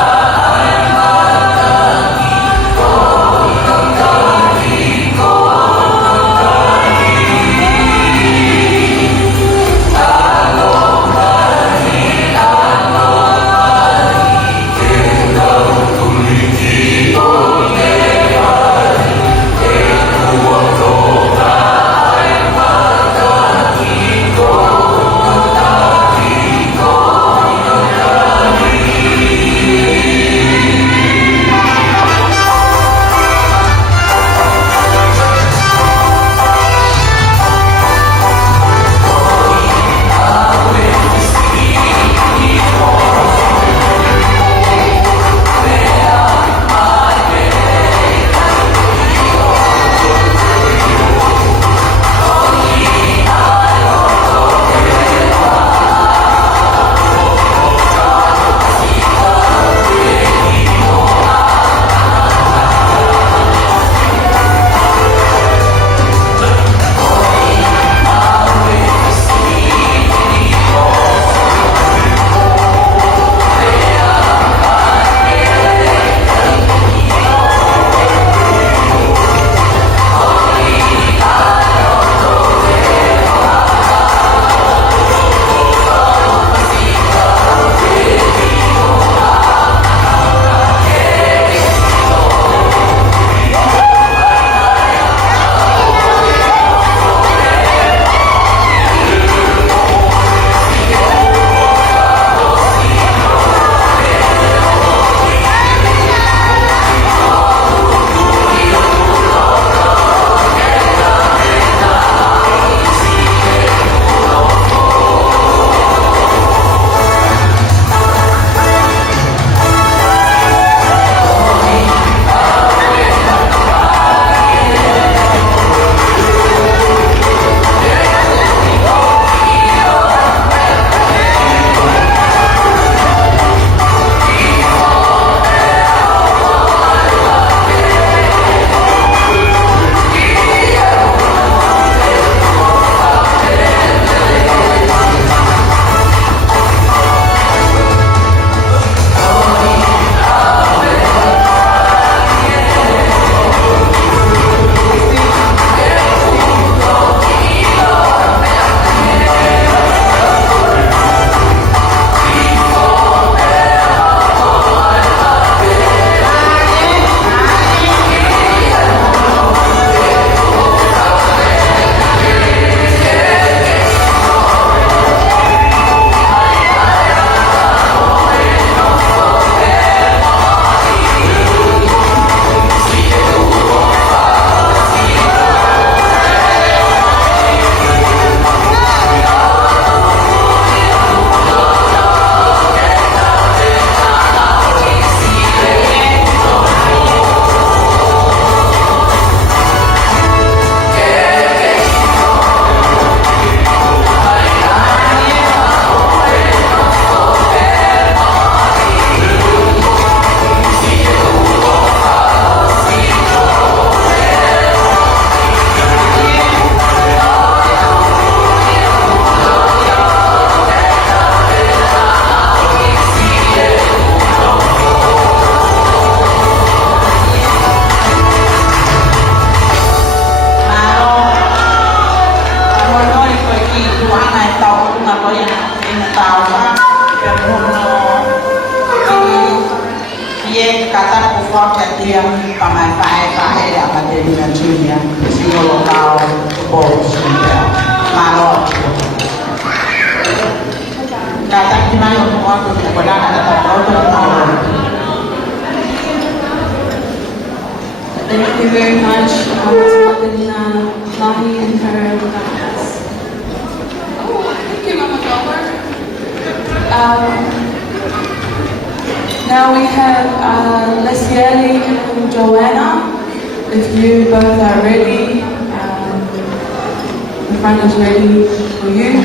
Ia kata kuat dia paman pakai apa dengan dunia sehingga lokal bos malot kata gimana untuk kepada anak orang Thank you very much to Madalena, Mahi, and her guys. Oh, thank you, Mama Gomer. Now we have Lesieli and Joanna. If you both are ready, the front is ready for you.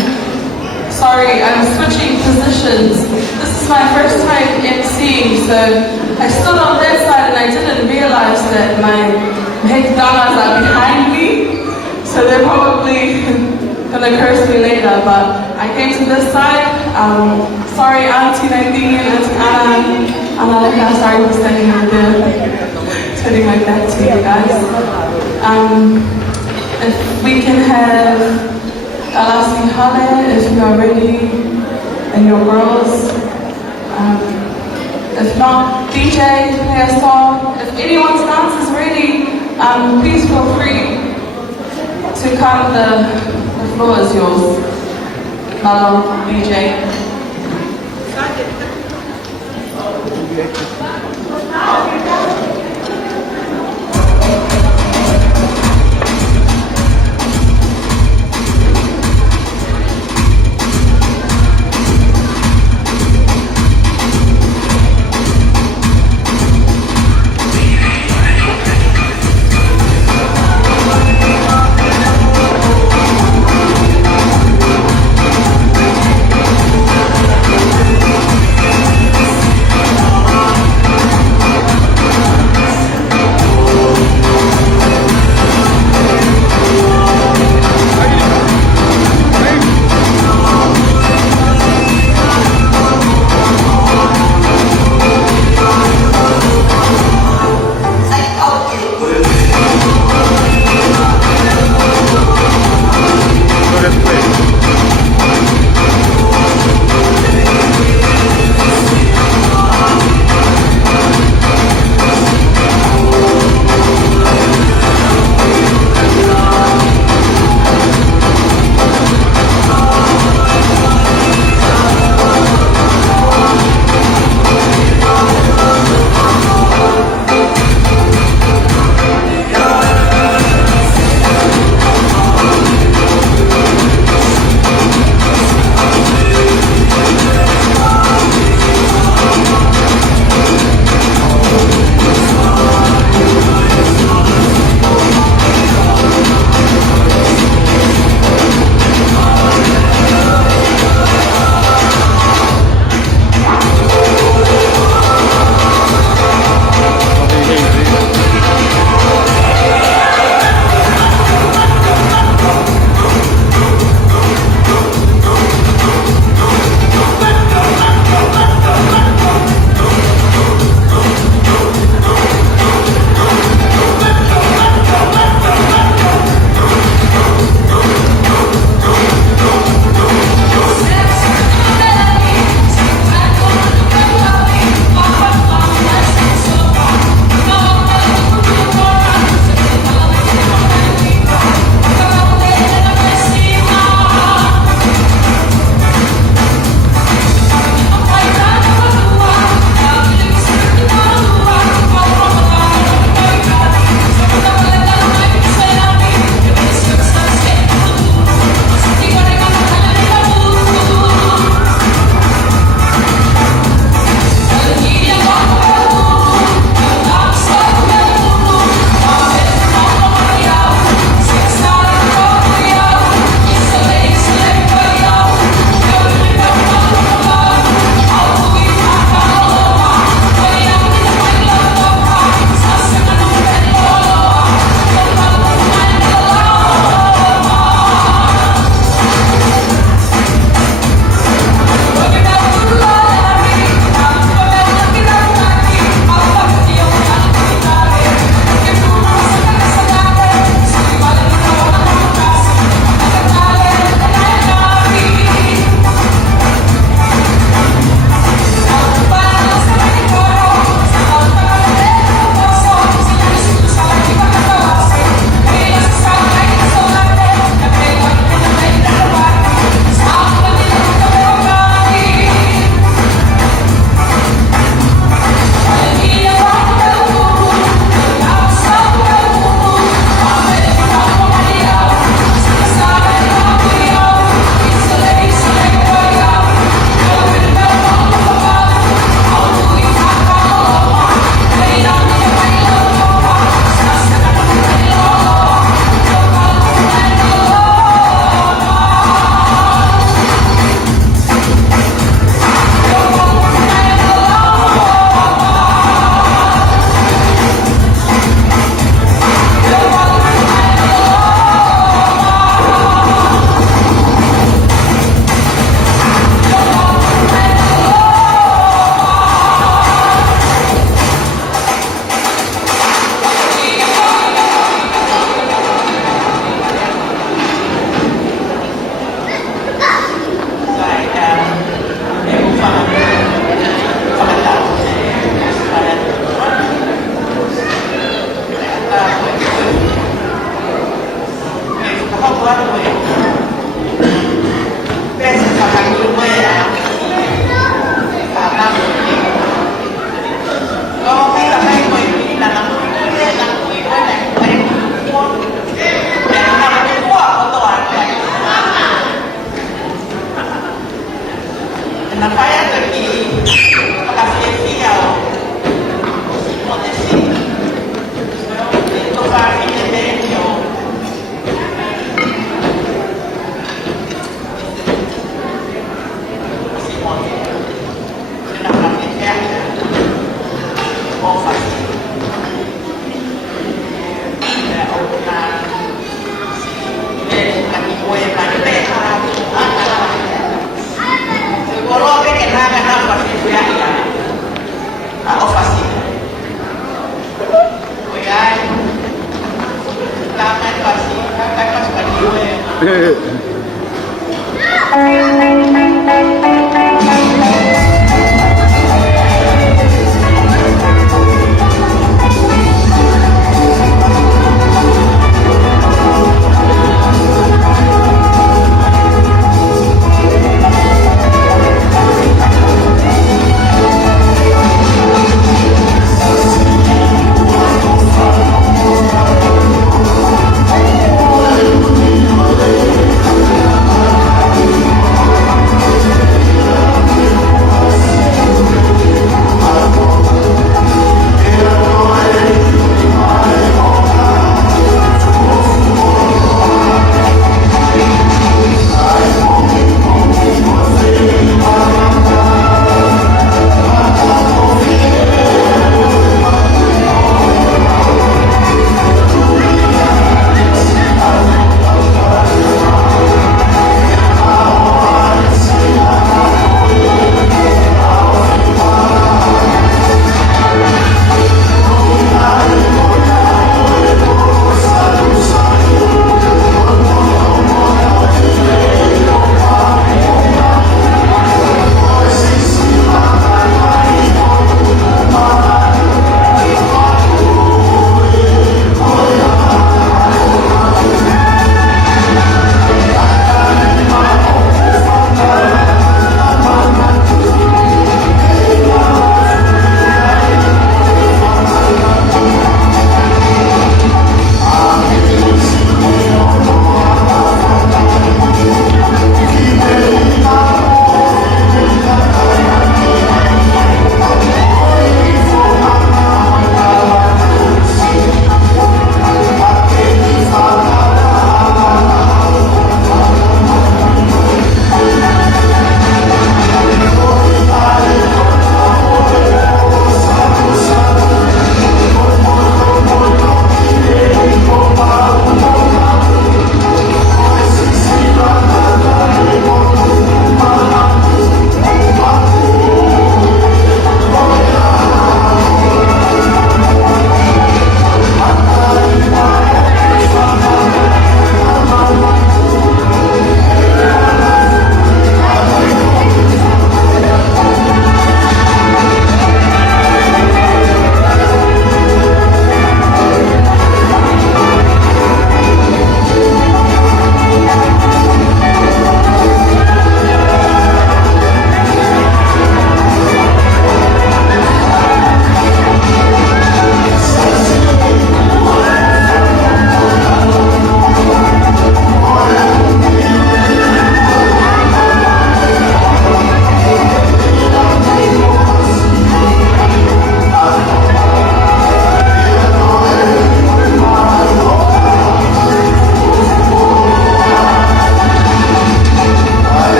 Sorry, I'm switching positions. This is my first time emceeing, so I stood on that side and I didn't realize that my damas are behind me, so they're probably gonna curse me later, but I came to this side. Sorry, Auntie Nadine, Auntie Anna, sorry for standing over there, turning my back to you guys. If we can have Alasi Hale, if you are ready, and your girls. If not, DJ, play a song. If anyone's dance is ready, please feel free to come. The floor is yours. Malo, DJ.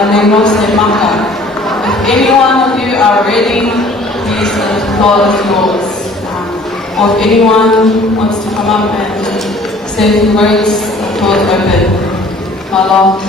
Nemo se Maka. If any one of you are ready, please, the floor is yours. Or if anyone wants to come up and say a few words, the floor is open. Hello.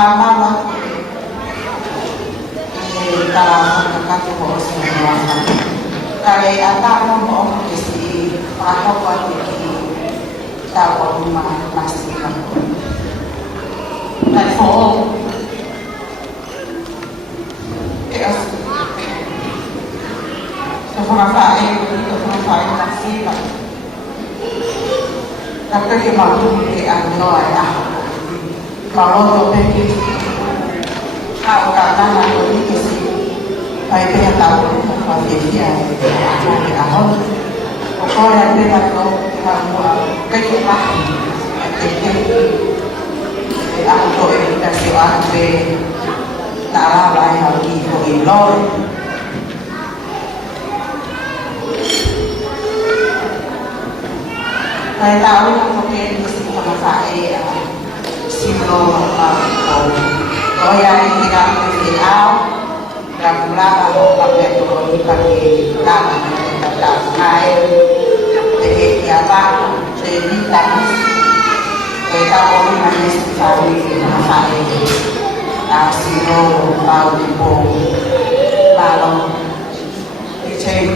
Mama ka kakatu ko sa mga kaya atamo mo kasi ako pa ki tawo masika ko po kaya sa mga kain dito sa mga kain masika kapag yung ano ay kalau pergi kau kata nak pergi ke sini, baik yang tahu apa dia cari ahok. Kau yang dia tahu kamu kejutan, jadi aku ini kasih aku nara lain lagi kau ilor. Saya tahu aku pergi ke sini sama saya. Sino o yang tidak berfilau dan mulai pakai turun pakai tangan dan air jadi tiada jadi tangan kita boleh hanya sekali masalah nah sino tahu di bawah lalu dicek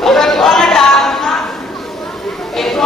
Orang tua ada anak, itu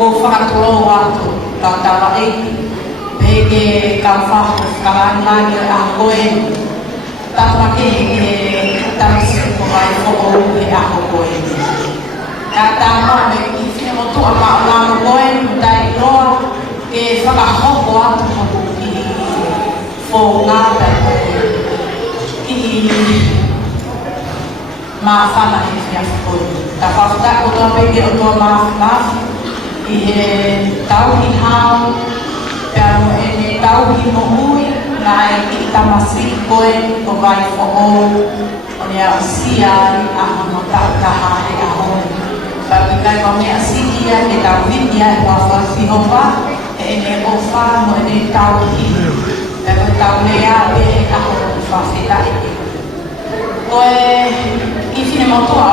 o whakatolo watu ka tawa eiti. Peke ka whaho kalanani a koe. Tapa ke tamsi ko mai ko o e a koe. Ka tama me ki whine motu a maulama koe mtai roa ke whakahoko atu hoku ki fō ngāta ki maafana e whia koe. Ka whawhata o toa peke o toa maafana i he tau i hao pia mo e ne tau i mo hui na e ki tamasi koe ko vai fo o ne a sia a hono tau kaha e a hoi. Papi kai ko me a sikia e tau vitia e wafa whihopa e ne o wha mo e ne tau i e ko tau lea e a hono whawhita e ke. Koe i whine motoa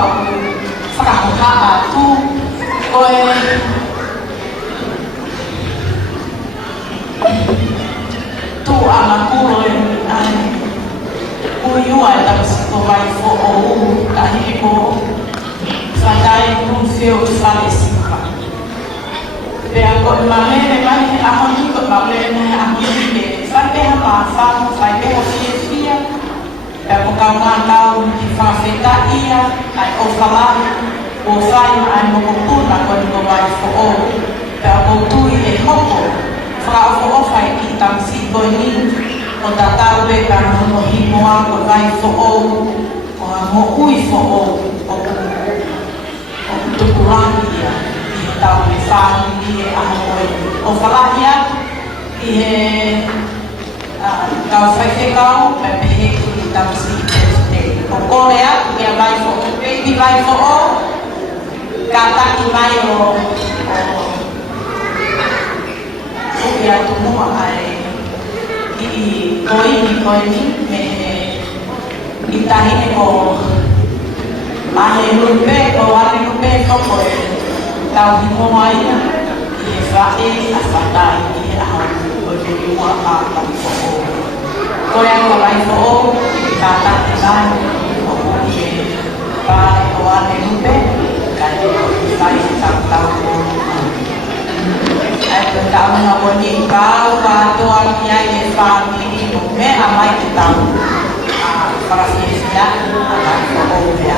whakahoha a tu koe tu ama kuro e ai uiua e tamasi ko vai fo o ka hiki ko whatai kun whio i whale sipa. Pea ko i mamene mai a honi ko mamene a honi ke whapeha maa whamu whaipeha fie fia. Pea ko kau ngā kau ki whawheta ia ai o whalai o whai ma ai moko puna ko ni ko vai fo o. Pea ko tui e hoko whakaofo-ofai ki tamsi koe ni o ta tau e ka nono himoa ko vai fo o o a mo ui fo o tukurangi ia i he tau me whāngi i he aha koe o whalahia i he kau whaifekau me pehe ki tamsi te o korea i a vai fo o baby vai fo o ka taki mai o ia tu mua ai i koe ni me i tahine o ane lupe o ane lupe toko e tau hi mua ia i e whae a whatai i e aho o te mua a kai fo o koe ako lai fo o i ka tate mai o i e whae o ane lupe kai o i whae tau tau o ai ko tau na woni kau ka toa ki ai e whāmi i no mea mai te tau a whakawhiawhia a kai ko o mea.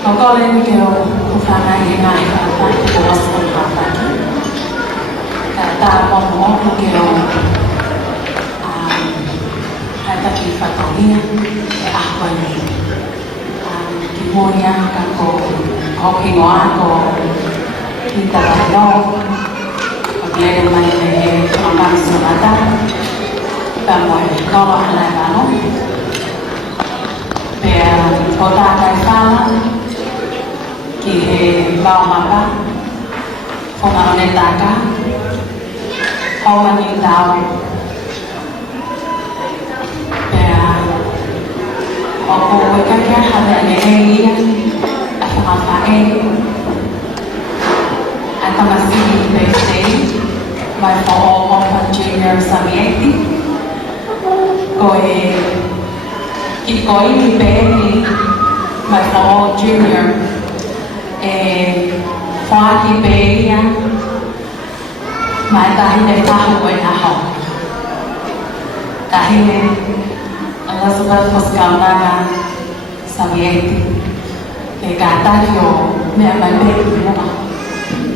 เขาก็เล่นเกี่ยวกับทางไหนยังไงค่ะทางที่เราสนใจแต่ตามมองว่าเกี่ยวให้ปฏิบัติต่อเนื่องแต่วันนี้ที่โมเนียกับเขาพิงว่าเขาที่ตลาดโลกกับเล่นมาในของการสมัครแต่หมดก็อะไรบ้าง có ta cái pha kỳ hệ vào mà ba không nào nên ta cá không mà nhìn đào để họ cùng với các hạt lệ này em nghĩ đã phải phá em anh ta mà xin về thế bài phó con phần junior sami rồi chỉ có ý bé thì my fellow junior khoa thì bé nha mà ta hiện tại khoa hội là học ta hiện Elizabeth Foscaldaga Savieti cái cả ta hiểu mẹ bạn bé đúng không ạ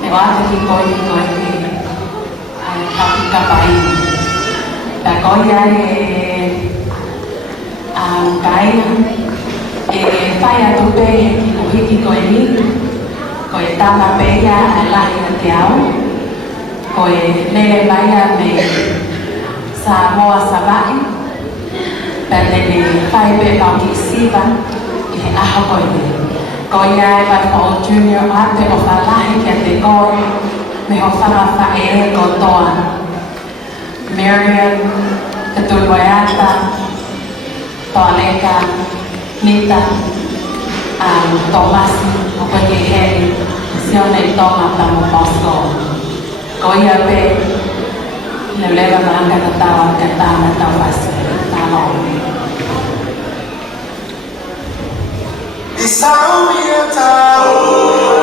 thì quá thì coi thì học cả bài đã có giá cái fai a tu pe ki ki ko ni ko ta ma pe ya la ya tiao ko le ba ya me sa mo sa ba pe le fai pe ba ki si ba a ha ko ya ba ko junior a te o fa la ke te ko me ho fa la fa ko to Miriam Ketuwayata Toleka Nita Thomas Opengehen Sione Thomas Tamo Bosco Koya Pe Leleva Manga Tatawa Katana Tawas Talo Isauya Tao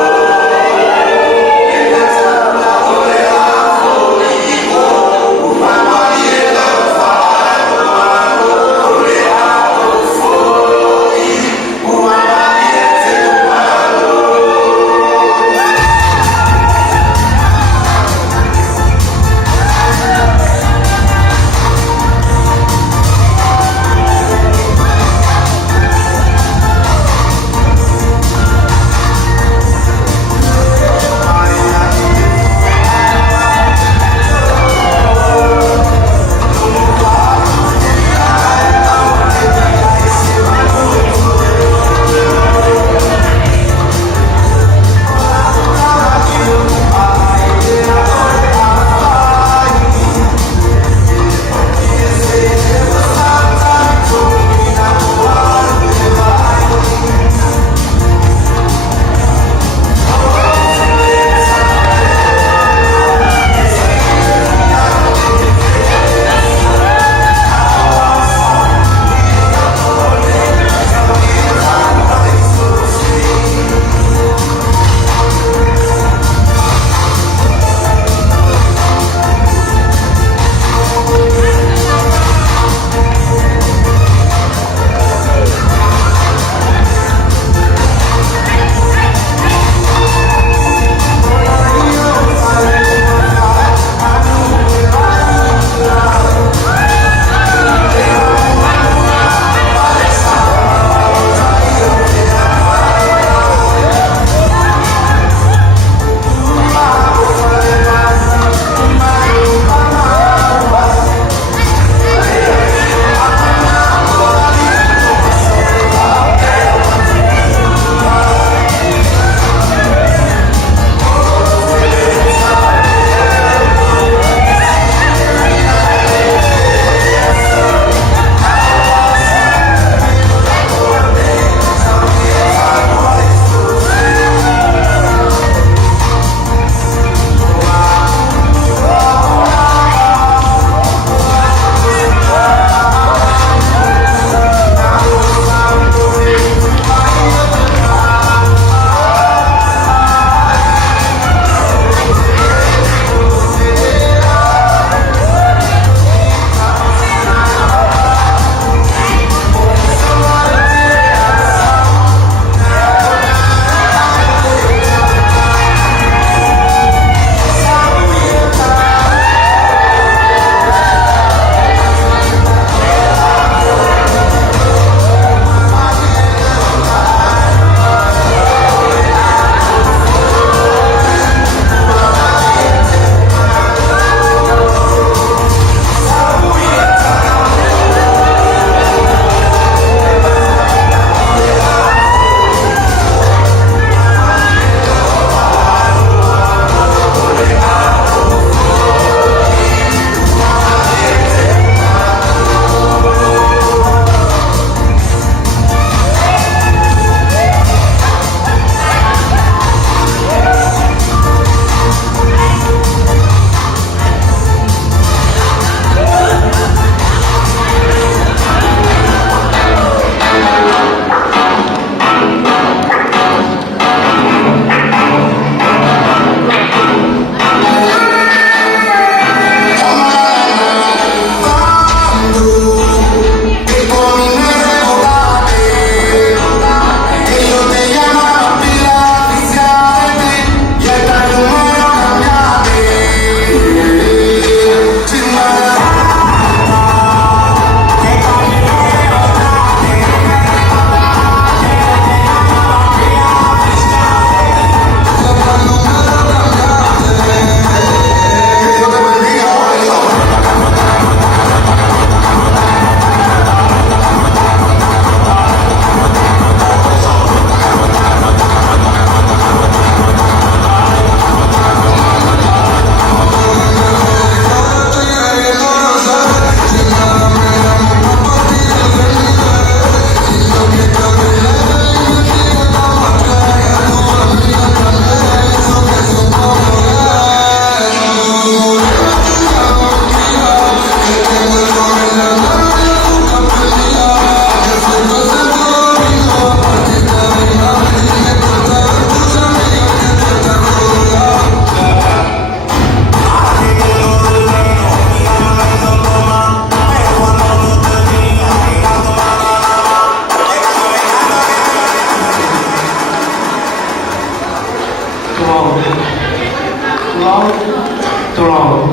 Tulong.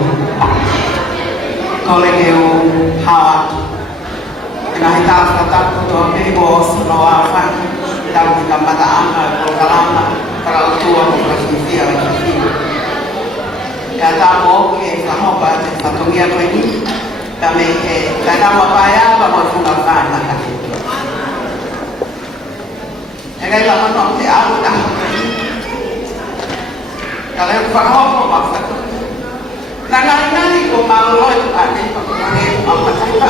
Kolegeu Howard. Ngahi tahu kata kudo ini bos loa fan dan kita mata angkat kalama kalau tua operasi lagi. Kata mau ke sama baca satu dia ini kami kata apa ya bawa sungai fan nak. Jadi lama nanti aku dah. Kalau faham apa nangai-nangai ko malu itu ada pengen apa saja.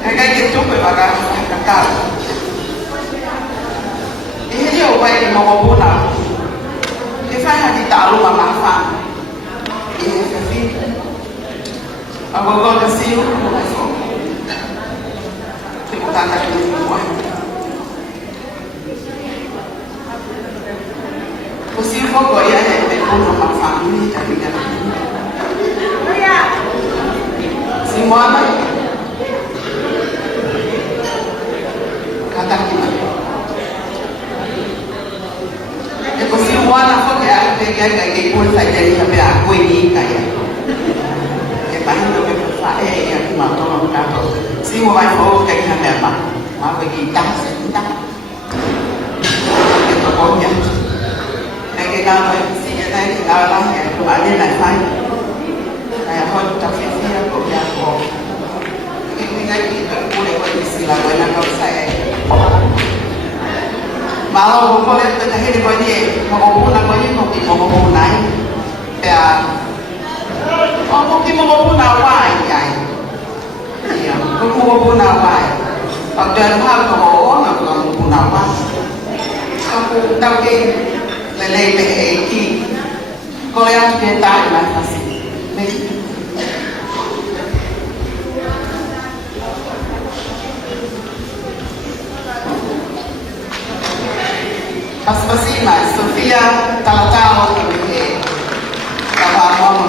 Kayak gitu berbagaikan kakak. Ini dia upaya mau pulang. Kita hanya tahu manfaat. Ini sih. Aku kau kasih aku. Kita tak ada semua. Kusi kau ya yang berguna manfaat ini jadi kan. Semua lah. Kata kita. Kusi semua lah kau ya kayak pun saja jadi sampai aku ini kayak. Bahkan lebih besar yang cuma tolong kata. Semua orang kayak sampai apa? Apa kita sentak. Kita pokoknya. Cái cao này xin nhận đây thì cao lắm hẹn của bạn lên lại phai hơn trong cái xe của nhà của cái ngay thì cô này quay xì là quay năng công xe mà lâu cũng có lên tới cái đi coi gì mà cũng là có những công ty một bộ này thì có cái một bộ nào ngoài vậy có một bộ nào ngoài còn trên thang của bộ là còn một bộ nào ngoài không đâu kia leleeki koyak kita masih pas pasima Sofia tahu kami kabar mau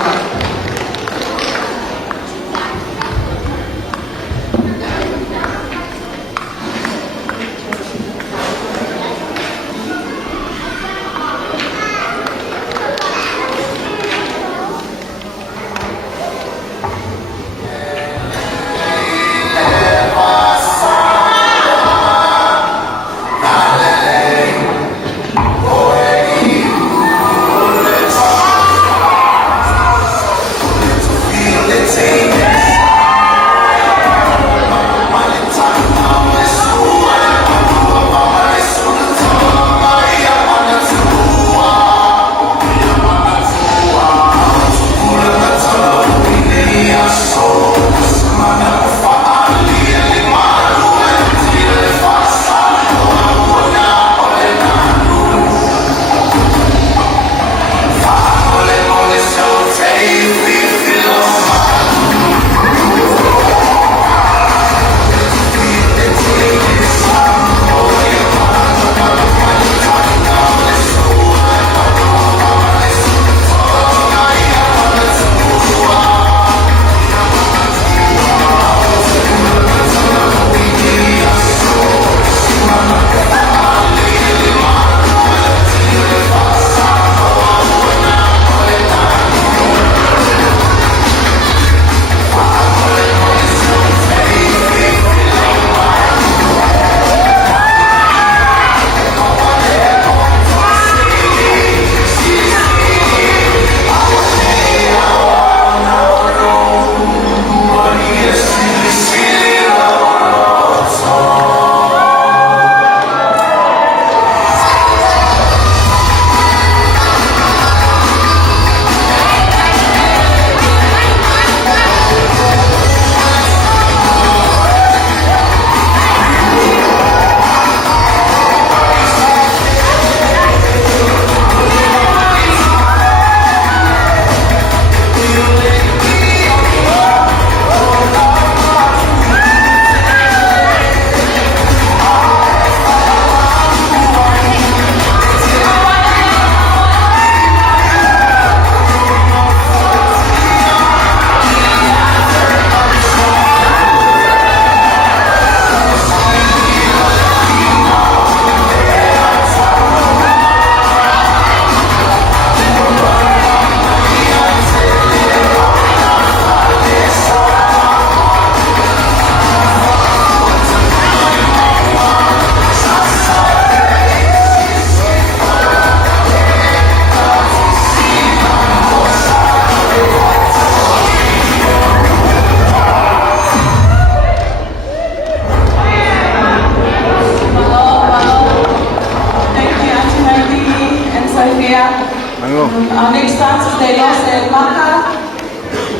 Go. Our next dance is the Yose Maka.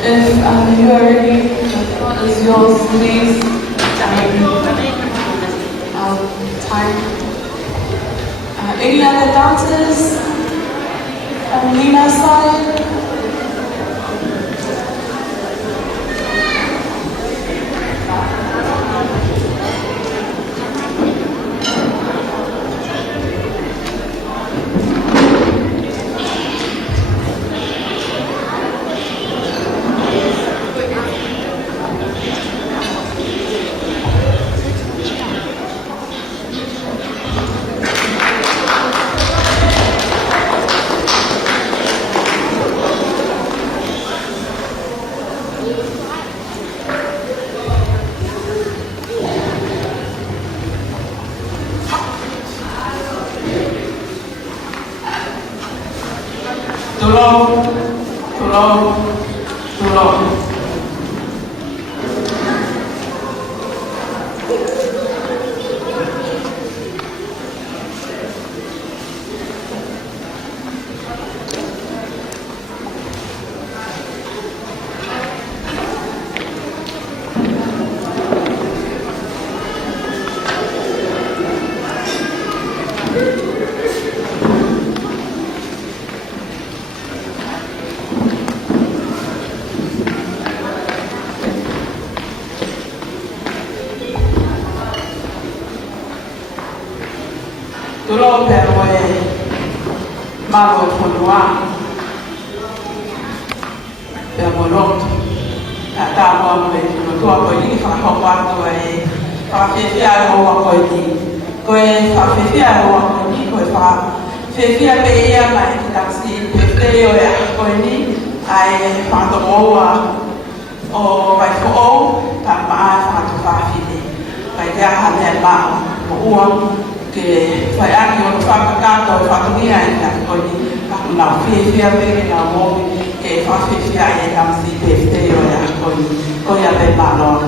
If you are ready, the floor is yours, please. Time. Any other dancers? Nina's side? Tulong. Tulong perwe malo tulwa perbolot ata mo me to ko ni fa ko wa to e fa fe fi a ro ko ni ko e fa fe fi a ro ni ko fa fe fi a be ya ma ki taxi fe yo ya ko ni ai fa to mo wa o vai ko o ta ma fa to fa fi ni vai ja ha le ma o que phải ăn nhiều pha các ca rồi pha cái này là coi như làm phi bên nào mua cái pha phi này làm gì để rồi à coi như bên bạn rồi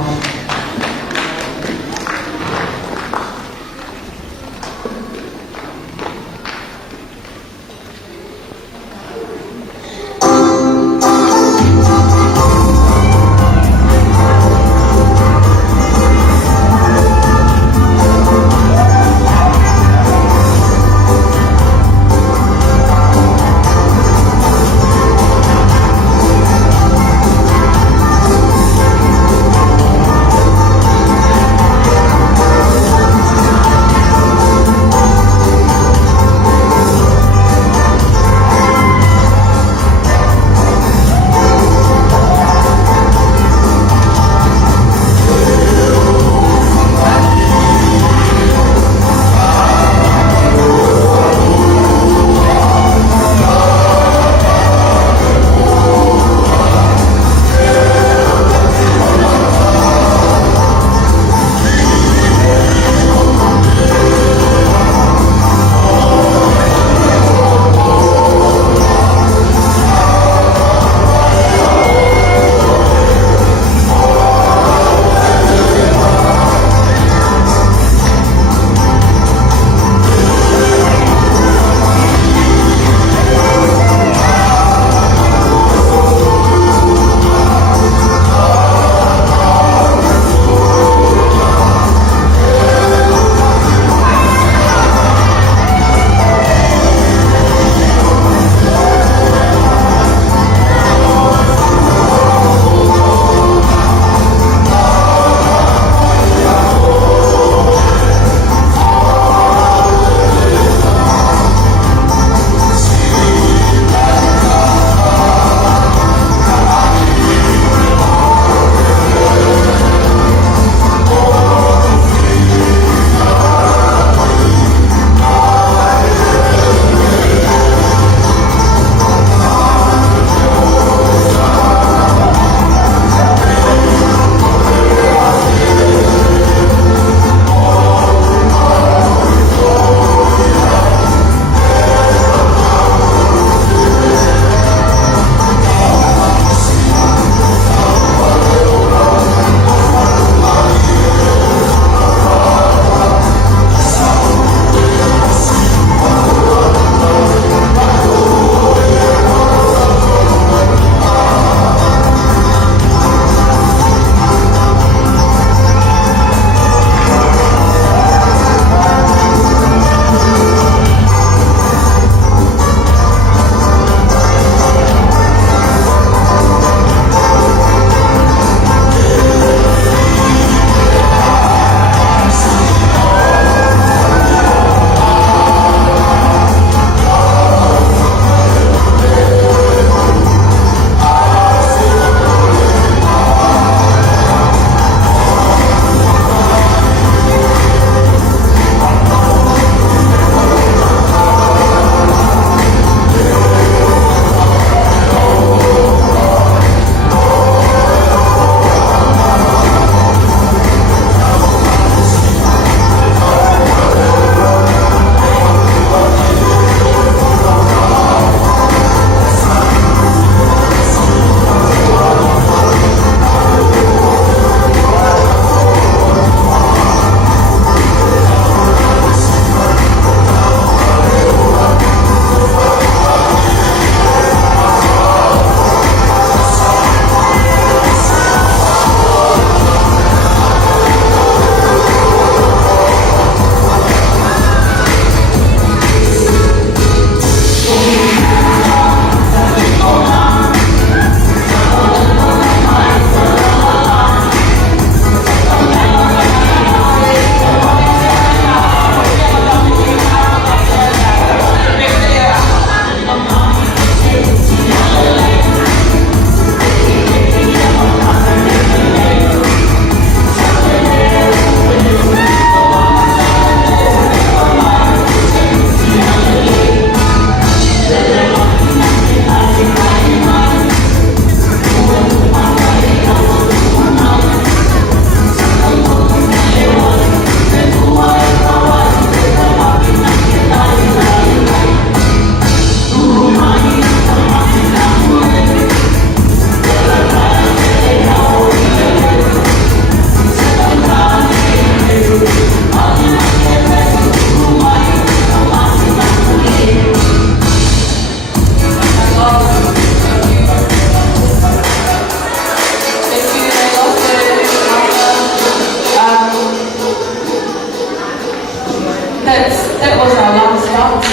that was our last dance,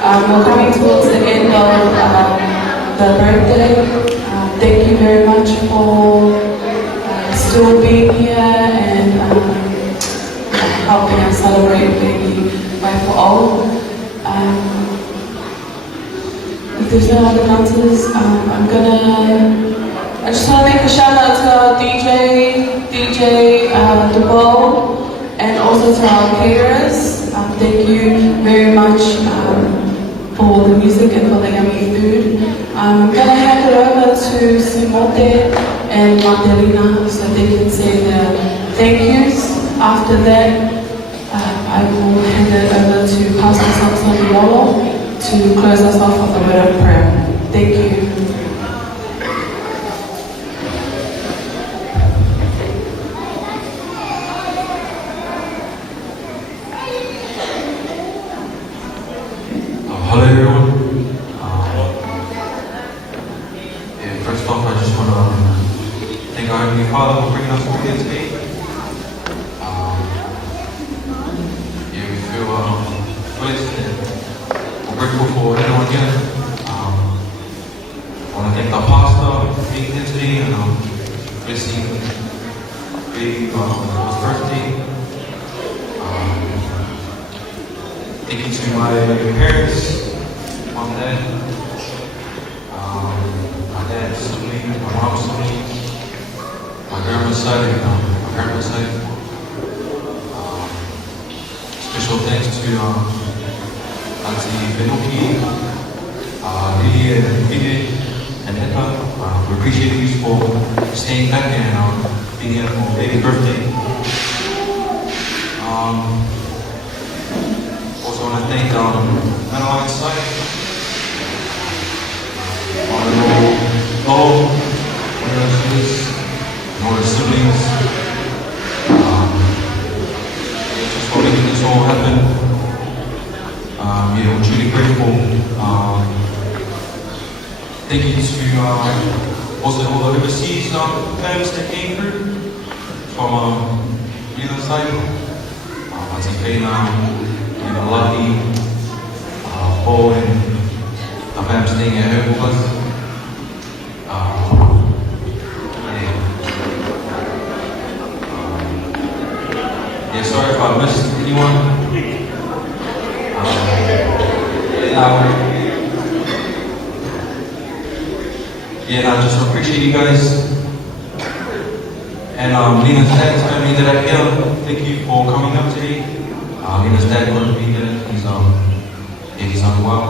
and we're coming towards the end of the birthday. Thank you very much for still being here and helping us celebrate Baby Life for All. If there's no other answers, I just want to make a shout out to our DJ DeBo, and also to our caterers. Thank you very much for the music and for the yummy food. I'm gonna hand it over to Simote and Martelina so they can say their thank yous. After that, I will hand it over to Pastor Samson Yolo to close us off with a word of prayer. Thank you. Hello everyone. First off, I just want to thank our Heavenly Father for bringing us here today. We feel blessed and we're grateful for everyone here. I want to thank the pastor for being here today and blessing Baby for his birthday. Thank you to my parents, mom, dad, my dad's siblings, my mom's siblings, my grandma's side, and my grandma's side. Special thanks to Auntie Benuki, Lily and Vide, and Etta. We appreciate you for staying back and being here for Baby's birthday. Also want to thank Madeline Side, all the students, and all the siblings, just for making this all happen. We're truly grateful. Thank you to also all the overseas fans that came through from the other side. Auntie Kayla, Lucky, Paul, and our fam staying at home with us. Sorry if I missed anyone. I just appreciate you guys. And Lena's dad's family that are here, thank you for coming up today. Lena's dad couldn't be here. He's unwell.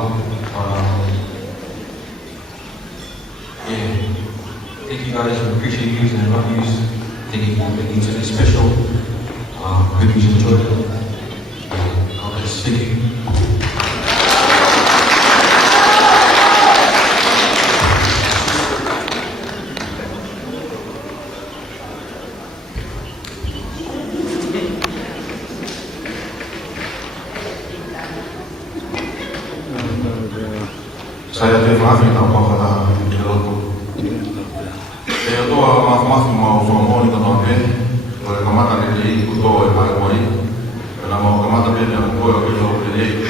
Thank you guys. We appreciate you and love you. Thank you for making today special. Hope you enjoyed it. God bless. Thank you. Saya terima kasih kepada Bapak Direktur. Saya tu maaf mau formul itu nanti, boleh kemana dia ikut tu yang baik. Kalau mau kemana dia yang boleh ikut dia.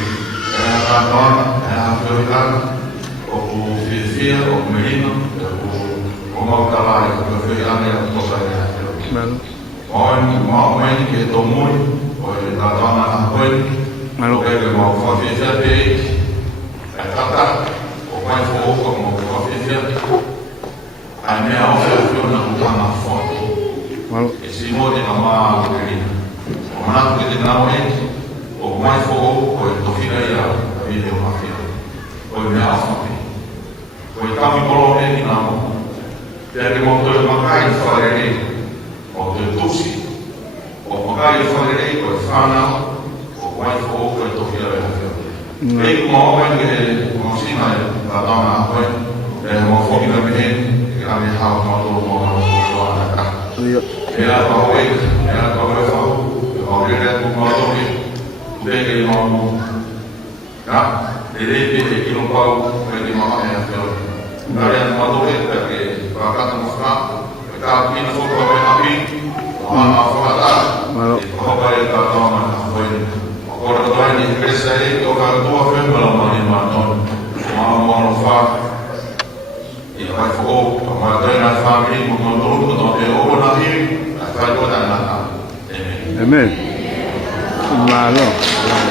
Kantor, Afrika, ou Fifia, ou Merino, ou mau trabalho, eu fui lá na Costa mau que tomou, ou da dona Rui, o que ele mau fazer bem, tratar. Mas vou como oficial, a minha oferta não está na foto. Esse modo de amar o querido, o mato que tem na mente, o mais fogo, o do filho aí, a vida é uma filha, o minha alma, o estava em Colômbia e não, porque montou uma caia de falarei, o de Tusi, o caia de falarei, o fana, o mais fogo, o do filho é uma filha. Bem como o que ensina a dona Rui, uma fogueira bem, que a minha alma mandou uma fogueira cá. Ela falou, eu direto com o motor, peguei o nome, ele que não pagou, ele não é aquilo. Daí o motor, porque para cá mostrar, está aqui na foto, vai aqui, uma foto, e roubar ele da dona Rui. Ora Tuhan di Krista itu kalau tua fem kalau mani maton, mau fa, ya vai fo, mau na family, mau turun untuk dia nahi, asal kau tak nak. Amen. Amen. Malo.